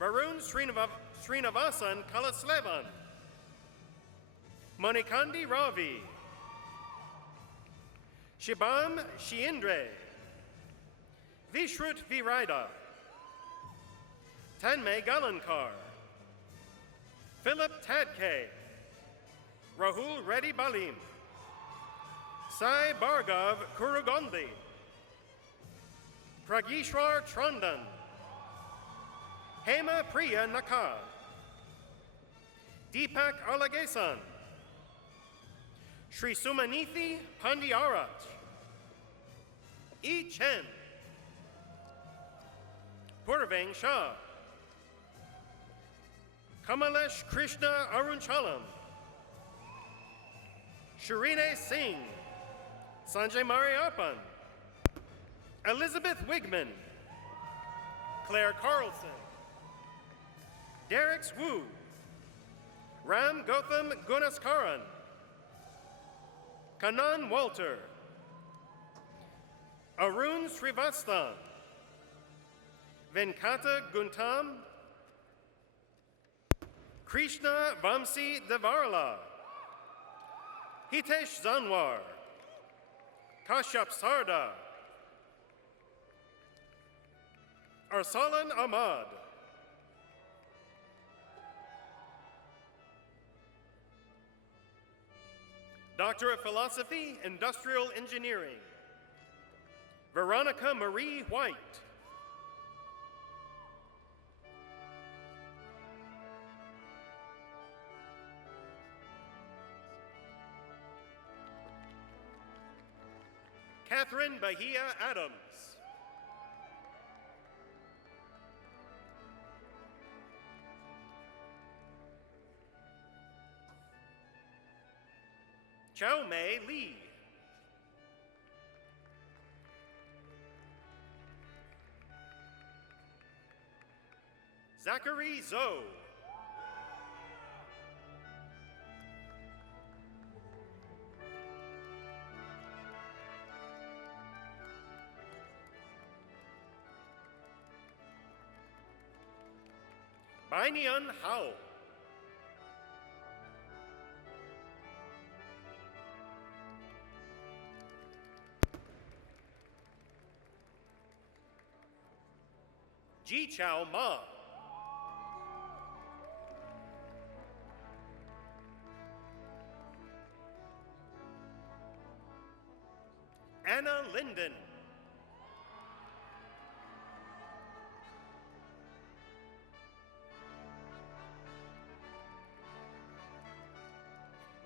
Varun Srinivasan Kalaslevan, Manikandi Ravi, Shibam Shiindre, Vishrut Viraida, Tanmay Galankar, Philip Tadke, Rahul Reddy Balim, Sai Bhargav Kurugondi, Pragishwar Trondan, Hema Priya Naka, Deepak Alagesan, Sri Sumanithi Pandiarat, E. Chen, Purvang Shah, Kamalesh Krishna Arunchalam, Shirine Singh, Sanjay Mariappan, Elizabeth Wigman, Claire Carlson, Derek Wu, Ram Gautam Gunaskaran, Kanan Walter, Arun Srivastava, Venkata Guntam, Krishna Vamsi Devarla, Hitesh Zanwar, Kashyap Sarda, Arsalan Ahmad, Doctor of Philosophy, Industrial Engineering, Veronica Marie White, Catherine Bahia Adams, Chao Mei Lee, Zachary Zoe, Bainian Hao. Ji Chao Ma. Anna Linden.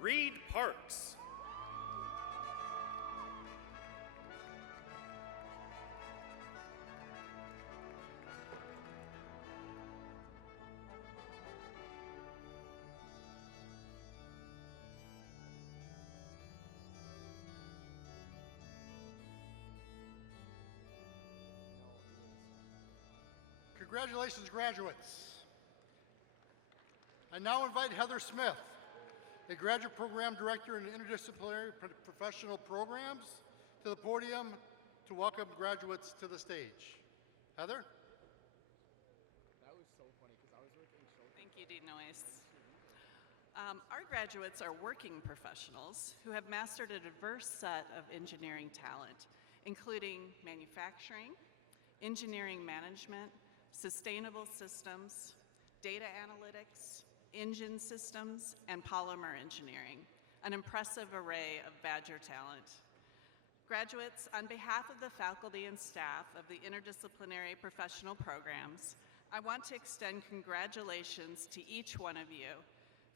Reed Parks. Congratulations, graduates. I now invite Heather Smith, a graduate program director in interdisciplinary professional programs, to the podium to welcome graduates to the stage. Heather? Thank you, Dean Noyce. Our graduates are working professionals who have mastered a diverse set of engineering talent, including manufacturing, engineering management, sustainable systems, data analytics, engine systems, and polymer engineering, an impressive array of Badger talent. Graduates, on behalf of the faculty and staff of the interdisciplinary professional programs, I want to extend congratulations to each one of you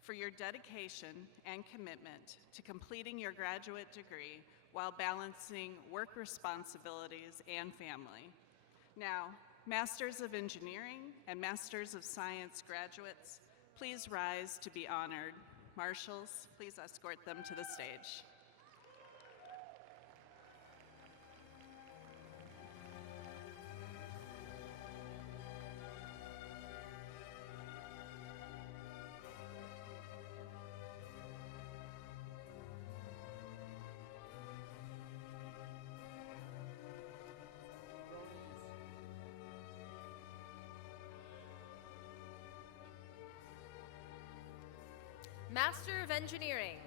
for your dedication and commitment to completing your graduate degree while balancing work responsibilities and family. Now, Masters of Engineering and Masters of Science graduates, please rise to be honored. Marshals, please escort them to the stage. Master of Engineering,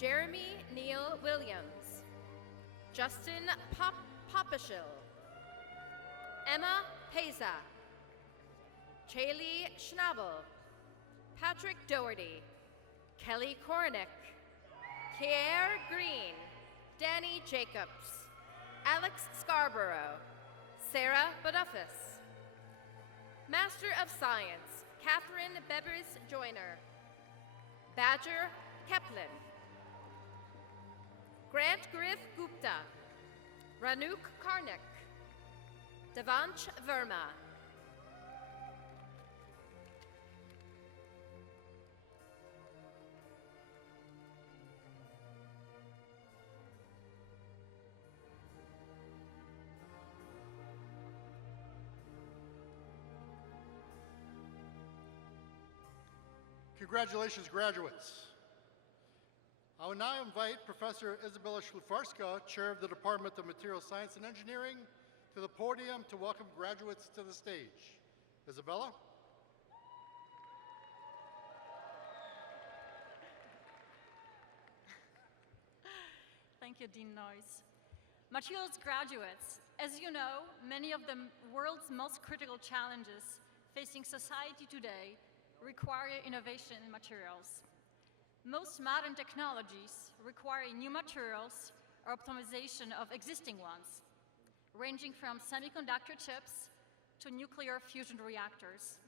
Jeremy Neal Williams. Justin Popashil. Emma Peza. Chaley Schnabel. Patrick Doherty. Kelly Kornick. Kier Green. Danny Jacobs. Alex Scarborough. Sarah Buduffis. Master of Science, Catherine Bebbers Joyner. Badger Keplin. Grant Griff Gupta. Ranuk Karnik. Devanch Verma. Congratulations, graduates. I will now invite Professor Isabella Szlufarska, Chair of the Department of Material Science and Engineering, to the podium to welcome graduates to the stage. Isabella? Thank you, Dean Noyce. Materials graduates, as you know, many of the world's most critical challenges facing society today require innovation in materials. Most modern technologies require new materials or optimization of existing ones, ranging from semiconductor chips to nuclear fusion reactors.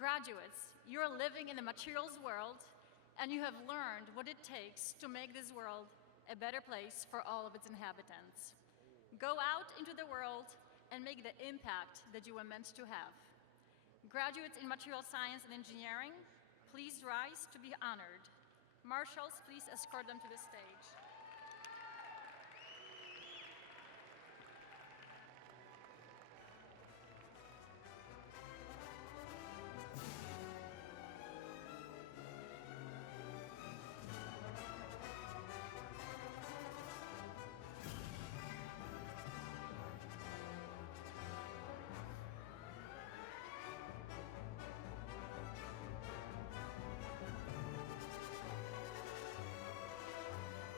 Graduates, you're living in the materials world, and you have learned what it takes to make this world a better place for all of its inhabitants. Go out into the world and make the impact that you were meant to have. Graduates in material science and engineering, please rise to be honored. Marshals, please escort them to the stage.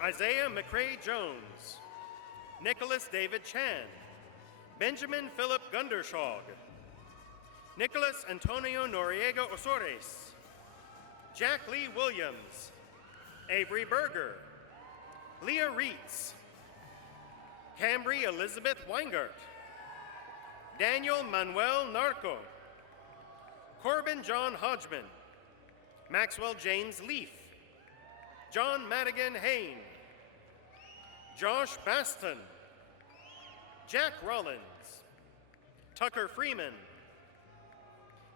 Isaiah McCrae Jones, Nicholas David Chan, Benjamin Philip Gundershog, Nicholas Antonio Noriega Osores, Jack Lee Williams, Avery Berger, Leah Reitz, Cambry Elizabeth Weingart, Daniel Manuel Narco, Corbin John Hodgman, Maxwell James Leaf, John Madigan Hain, Josh Baston, Jack Rollins, Tucker Freeman,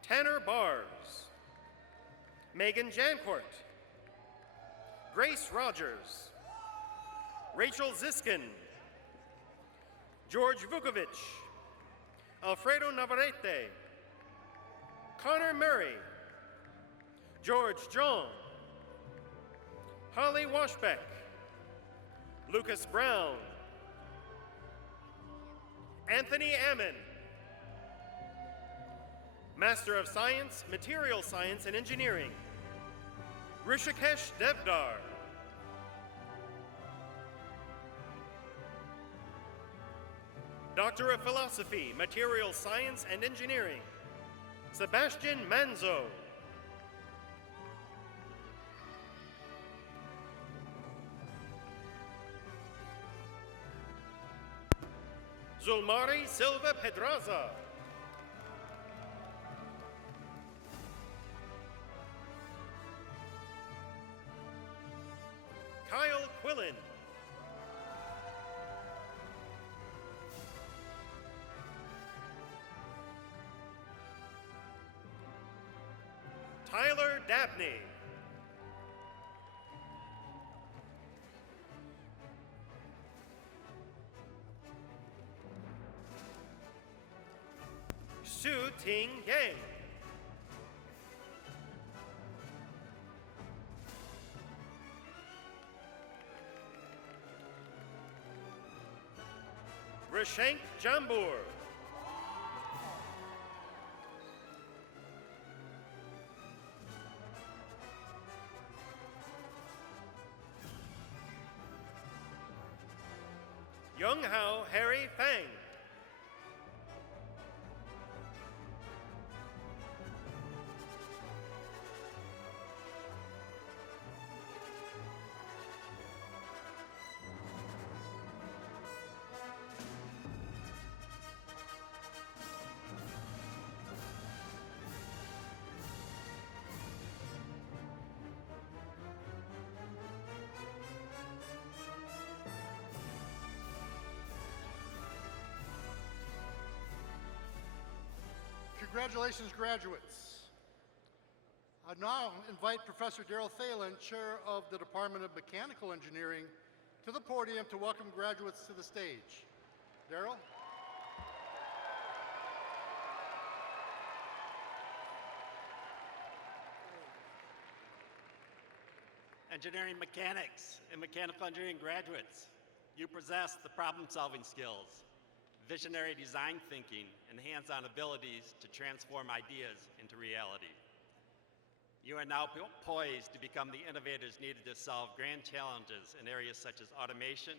Tanner Bars, Megan Jancourt, Grace Rogers, Rachel Ziskin, George Vukovic, Alfredo Navarrete, Connor Murray, George John, Holly Washbeck, Lucas Brown, Anthony Ammon, Master of Science, Material Science and Engineering, Rishikesh Devdar, Doctor of Philosophy, Material Science and Engineering, Sebastian Manzo, Zulmari Silva Pedraza, Kyle Quillen, Tyler Dabney, Su Ting Yang, Rashank Jambur, Young Hao Harry Fang, Congratulations, graduates. I now invite Professor Daryl Thalen, Chair of the Department of Mechanical Engineering, to the podium to welcome graduates to the stage. Daryl? Engineering mechanics and mechanical engineering graduates, you possess the problem-solving skills, visionary design thinking, and hands-on abilities to transform ideas into reality. You are now poised to become the innovators needed to solve grand challenges in areas such as automation,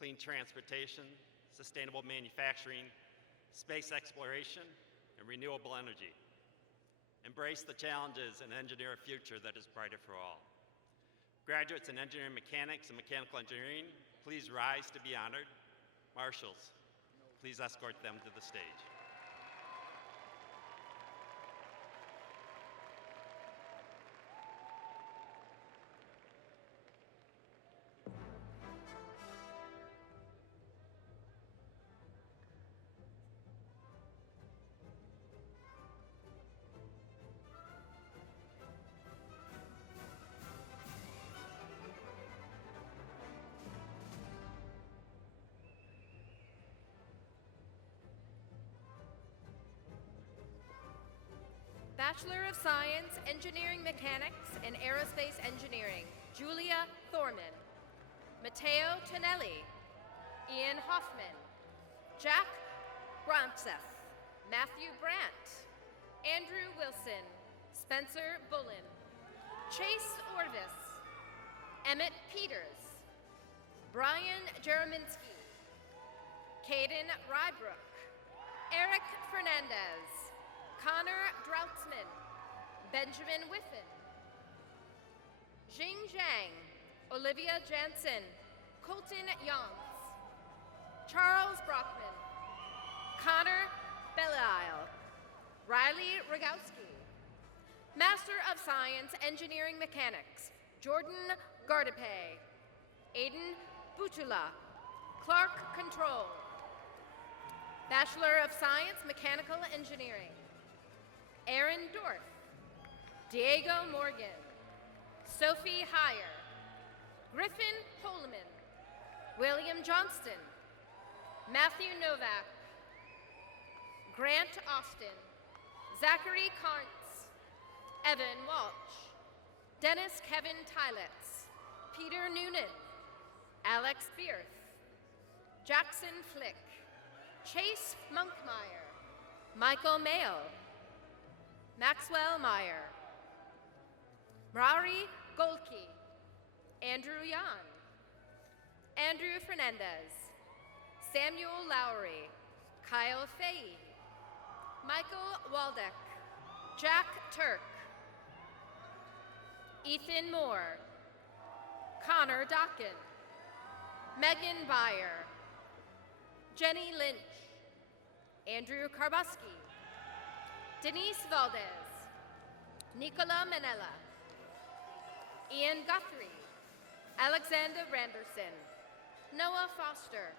clean transportation, sustainable manufacturing, space exploration, and renewable energy. Embrace the challenges and engineer a future that is brighter for all. Graduates in engineering mechanics and mechanical engineering, please rise to be honored. Marshals, please escort them to the stage. Bachelor of Science, Engineering Mechanics and Aerospace Engineering, Julia Thorman. Matteo Tonelli, Ian Hoffman, Jack Brontseth, Matthew Brandt, Andrew Wilson, Spencer Bullen, Chase Orvis, Emmett Peters, Brian Jereminski, Caden Rybrook, Eric Fernandez, Connor Droutzman, Benjamin Whiffen, Jing Zhang, Olivia Jansen, Colton Yonks, Charles Brockman, Connor Belial, Riley Rogowski, Master of Science, Engineering Mechanics, Jordan Gardape, Aiden Butula, Clark Control, Bachelor of Science, Mechanical Engineering, Aaron Dorff, Diego Morgan, Sophie Heyer, Griffin Holman, William Johnston, Matthew Novak, Grant Austin, Zachary Carntz, Evan Walsh, Dennis Kevin Tylitz, Peter Noonan, Alex Beerth, Jackson Flick, Chase Monkmeyer, Michael Mayo, Maxwell Meyer, Mrari Golke, Andrew Yan, Andrew Fernandez, Samuel Lowry, Kyle Fahey, Michael Waldeck, Jack Turk, Ethan Moore, Connor Dockin, Megan Byer, Jenny Lynch, Andrew Karbuski, Denise Valdez, Nicola Manella, Ian Guthrie, Alexander Randerson, Noah Foster,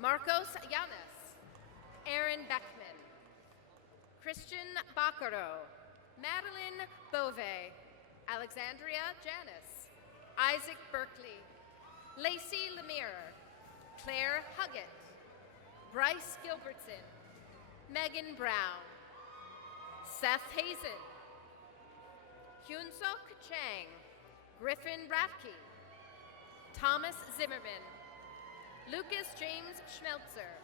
Marcos Yanis, Aaron Beckman, Christian Bacaro, Madeline Bove, Alexandria Janis, Isaac Berkeley, Lacey Lemire, Claire Huggett, Bryce Gilbertson, Megan Brown, Seth Hazen, Hyunsuk Chang, Griffin Rathke, Thomas Zimmerman, Lucas James Schmelzer,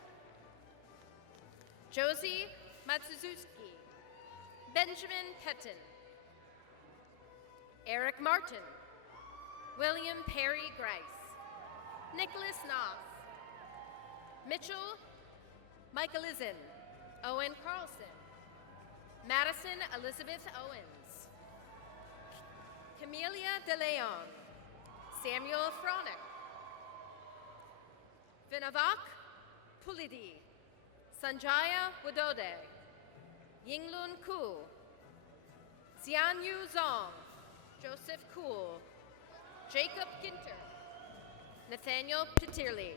Josie Matsuzuki, Benjamin Pettin, Eric Martin, William Perry Grice, Nicholas Knopf, Mitchell Michaelizin, Owen Carlson, Madison Elizabeth Owens, Camelia De Leon, Samuel Fronick, Vinavak Pulidi, Sanjaya Wadode, Yinglun Ku, Xianyu Zong, Joseph Kuhl, Jacob Ginter, Nathaniel Petirli,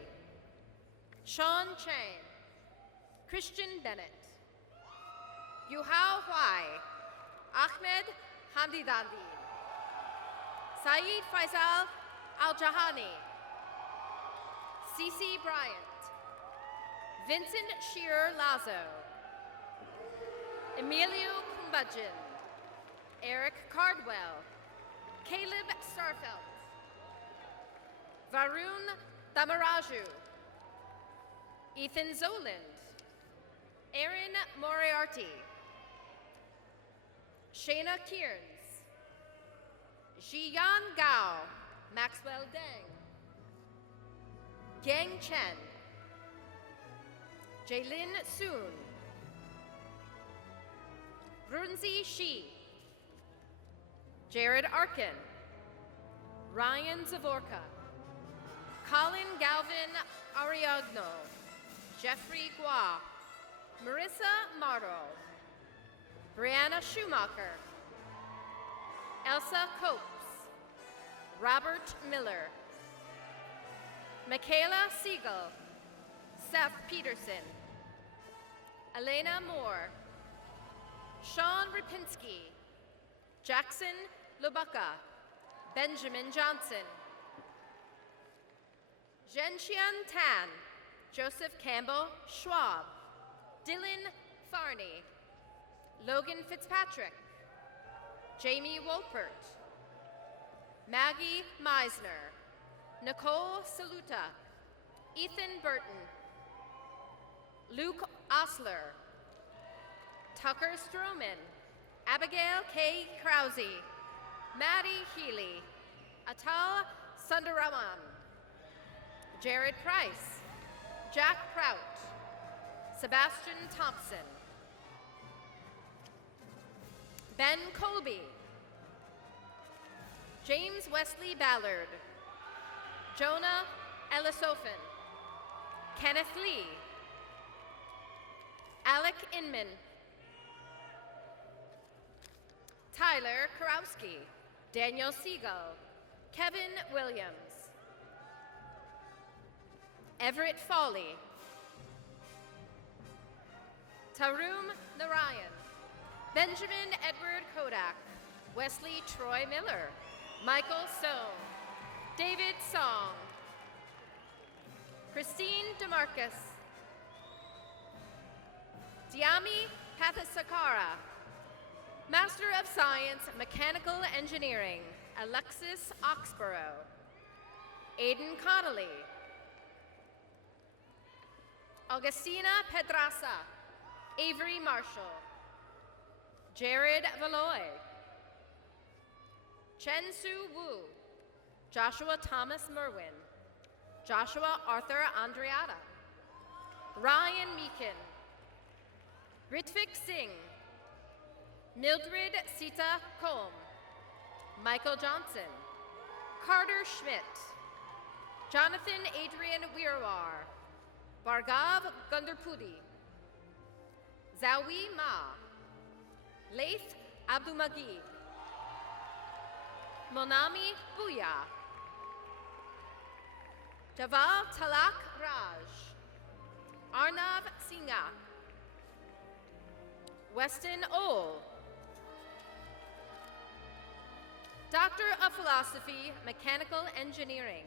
Sean Chang, Christian Bennett, Yuhao Huai, Ahmed Hamdidandi, Saeed Faisal Al-Jahani, Cece Bryant, Vincent Shearer Lazo, Emilio Kumbudgeon, Eric Cardwell, Caleb Starfelt, Varun Damaraju, Ethan Zoland, Aaron Moriarty, Shayna Kearns, Jiyan Gao, Maxwell Deng, Gang Chen, Jaylin Soon, Runzi Shi, Jared Arkin, Ryan Zavorka, Colin Galvin Ariagno, Jeffrey Gua, Marissa Mardo, Brianna Schumacher, Elsa Copes, Robert Miller, Michaela Siegel, Seth Peterson, Elena Moore, Sean Ripinski, Jackson Lubaka, Benjamin Johnson, Zhenxian Tan, Joseph Campbell Schwab, Dylan Farney, Logan Fitzpatrick, Jamie Wolpert, Maggie Meisner, Nicole Saluta, Ethan Burton, Luke Osler, Tucker Stroman, Abigail K. Krause, Maddie Healy, Atal Sundaraman, Jared Price, Jack Prout, Sebastian Thompson, Ben Colby, James Wesley Ballard, Jonah Ellisophin, Kenneth Lee, Alec Inman, Tyler Karowski, Daniel Siegel, Kevin Williams, Everett Foley, Tarum Narayan, Benjamin Edward Kodak, Wesley Troy Miller, Michael Stone, David Song, Christine DeMarcus, Diami Pathasakara, Master of Science, Mechanical Engineering, Alexis Oxborough, Aiden Connolly, Augustina Pedraza, Avery Marshall, Jared Valoy, Chen Su Wu, Joshua Thomas Merwin, Joshua Arthur Andreata, Ryan Meekin, Ritvik Singh, Mildred Sita Colm, Michael Johnson, Carter Schmidt, Jonathan Adrian Weirwar, Bhargav Gundarpudi, Zawi Ma, Laith Abdumagi, Monami Bhuya, Javal Talak Raj, Arnav Singha, Weston Ohl, Doctor of Philosophy, Mechanical Engineering,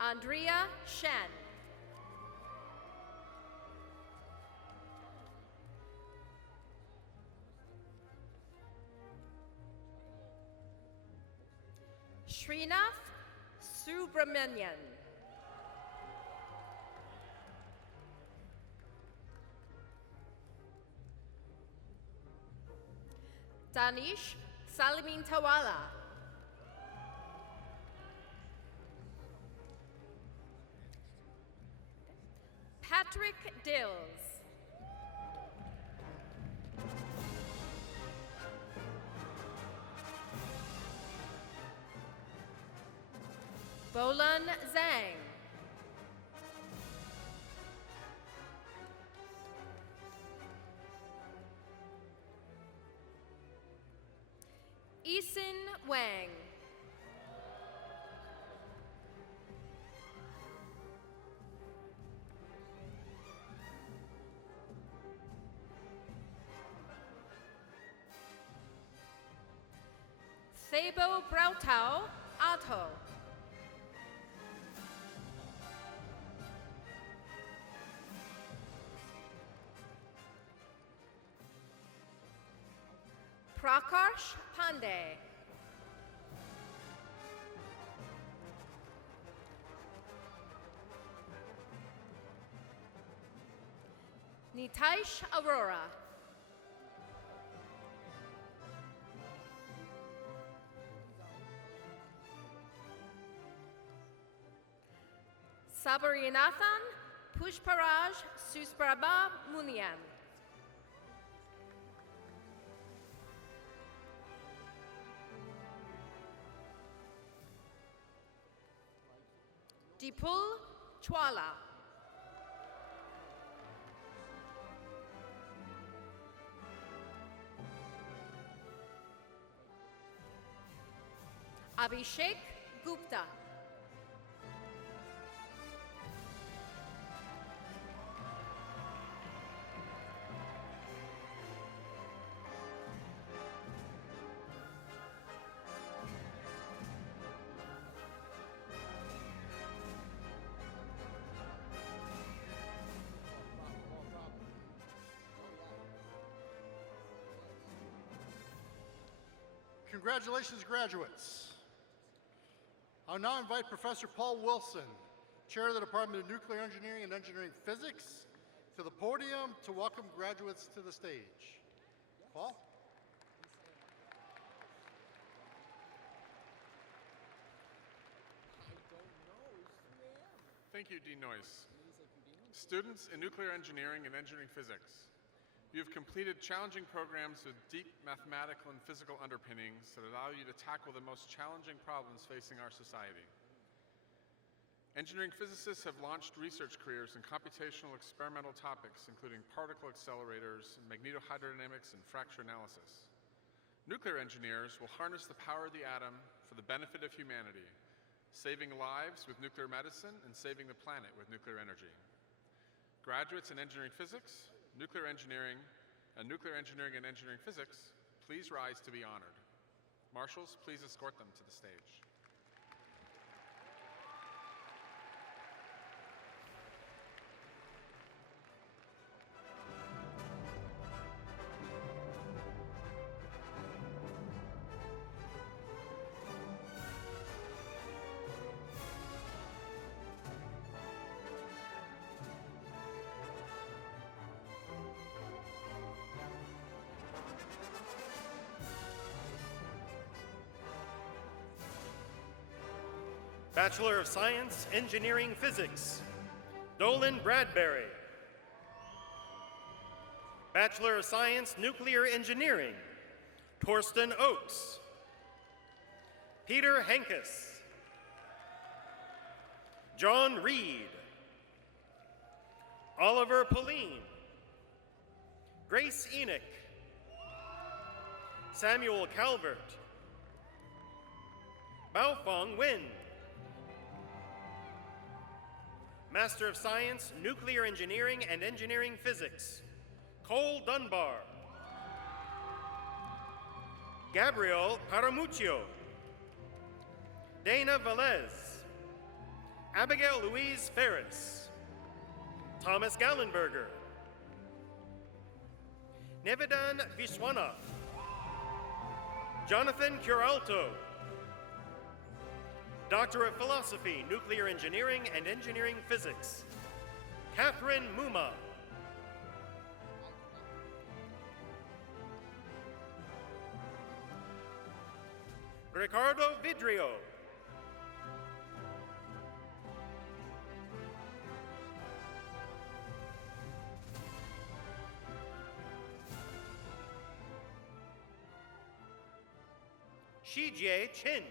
Andrea Shen, Srinath Subramanian, Danish Salimin Tawala, Patrick Dills, Bolan Zhang, Eason Wang, Thabo Brautau Otto, Prakarsh Pandey, Nitaish Aurora, Sabarinathan Pushparaj Susprabha Munian, Dipul Chwala, Abhishek Gupta, Congratulations, graduates. I'll now invite Professor Paul Wilson, Chair of the Department of Nuclear Engineering and Engineering Physics, to the podium to welcome graduates to the stage. Paul? Thank you, Dean Noyce. Students in nuclear engineering and engineering physics, you have completed challenging programs with deep mathematical and physical underpinnings that allow you to tackle the most challenging problems facing our society. Engineering physicists have launched research careers in computational experimental topics, including particle accelerators, magnetohydrodynamics, and fracture analysis. Nuclear engineers will harness the power of the atom for the benefit of humanity, saving lives with nuclear medicine and saving the planet with nuclear energy. Graduates in engineering physics, nuclear engineering and engineering physics, please rise to be honored. Marshals, please escort them to the stage. Bachelor of Science, Engineering Physics, Dolan Bradbury. Bachelor of Science, Nuclear Engineering, Torsten Oakes. Peter Henkes. John Reed. Oliver Pauline. Grace Enoch. Samuel Calvert. Baofeng Wen. Master of Science, Nuclear Engineering and Engineering Physics, Cole Dunbar. Gabriel Paramuccio. Dana Velez. Abigail Louise Ferris. Thomas Gallenberger. Nevedan Vishwanath. Jonathan Curalto. Doctor of Philosophy, Nuclear Engineering and Engineering Physics, Catherine Muma. Ricardo Vidrio. Shijie Chin.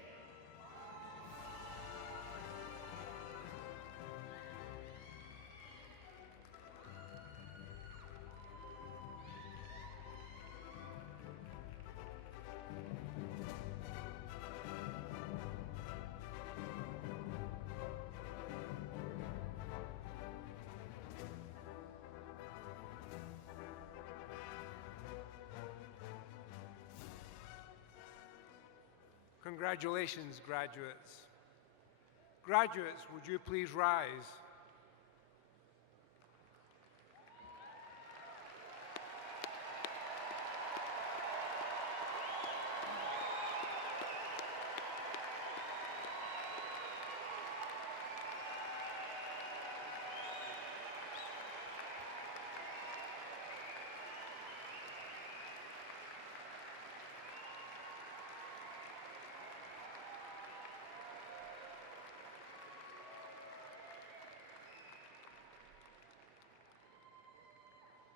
Congratulations, graduates. Graduates, would you please rise?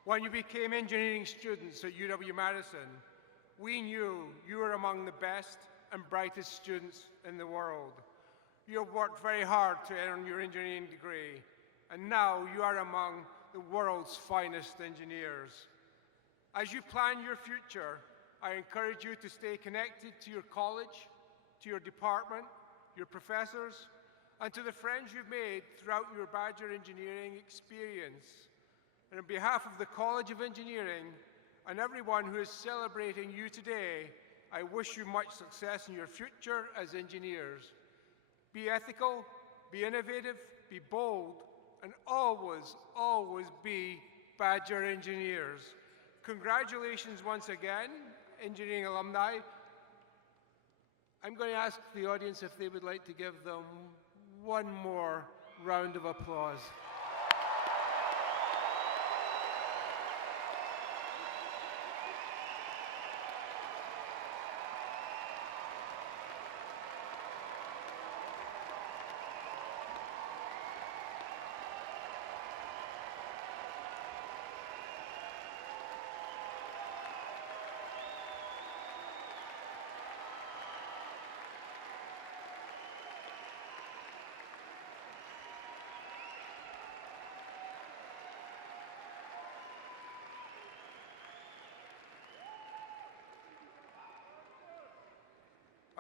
When you became engineering students at UW-Madison, we knew you were among the best and brightest students in the world. You have worked very hard to earn your engineering degree, and now you are among the world's finest engineers. As you plan your future, I encourage you to stay connected to your college, to your department, your professors, and to the friends you've made throughout your Badger engineering experience. And on behalf of the College of Engineering and everyone who is celebrating you today, I wish you much success in your future as engineers. Be ethical, be innovative, be bold, and always, always be Badger engineers. Congratulations once again, engineering alumni. I'm going to ask the audience if they would like to give them one more round of applause.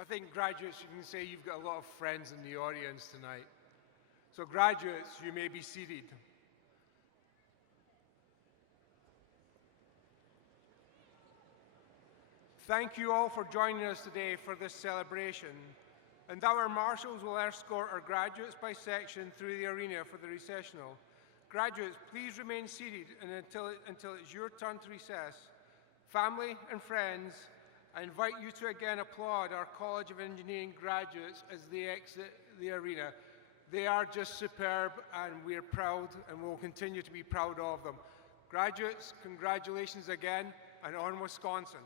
think graduates, you can say you've got a lot of friends in the audience tonight. So graduates, you may be seated. Thank you all for joining us today for this celebration. And our marshals will escort our graduates by section through the arena for the recessional. Graduates, please remain seated until it's your turn to recess. Family and friends, I invite you to again applaud our College of Engineering graduates as they exit the arena. They are just superb, and we are proud and will continue to be proud of them. Graduates, congratulations again, and on Wisconsin.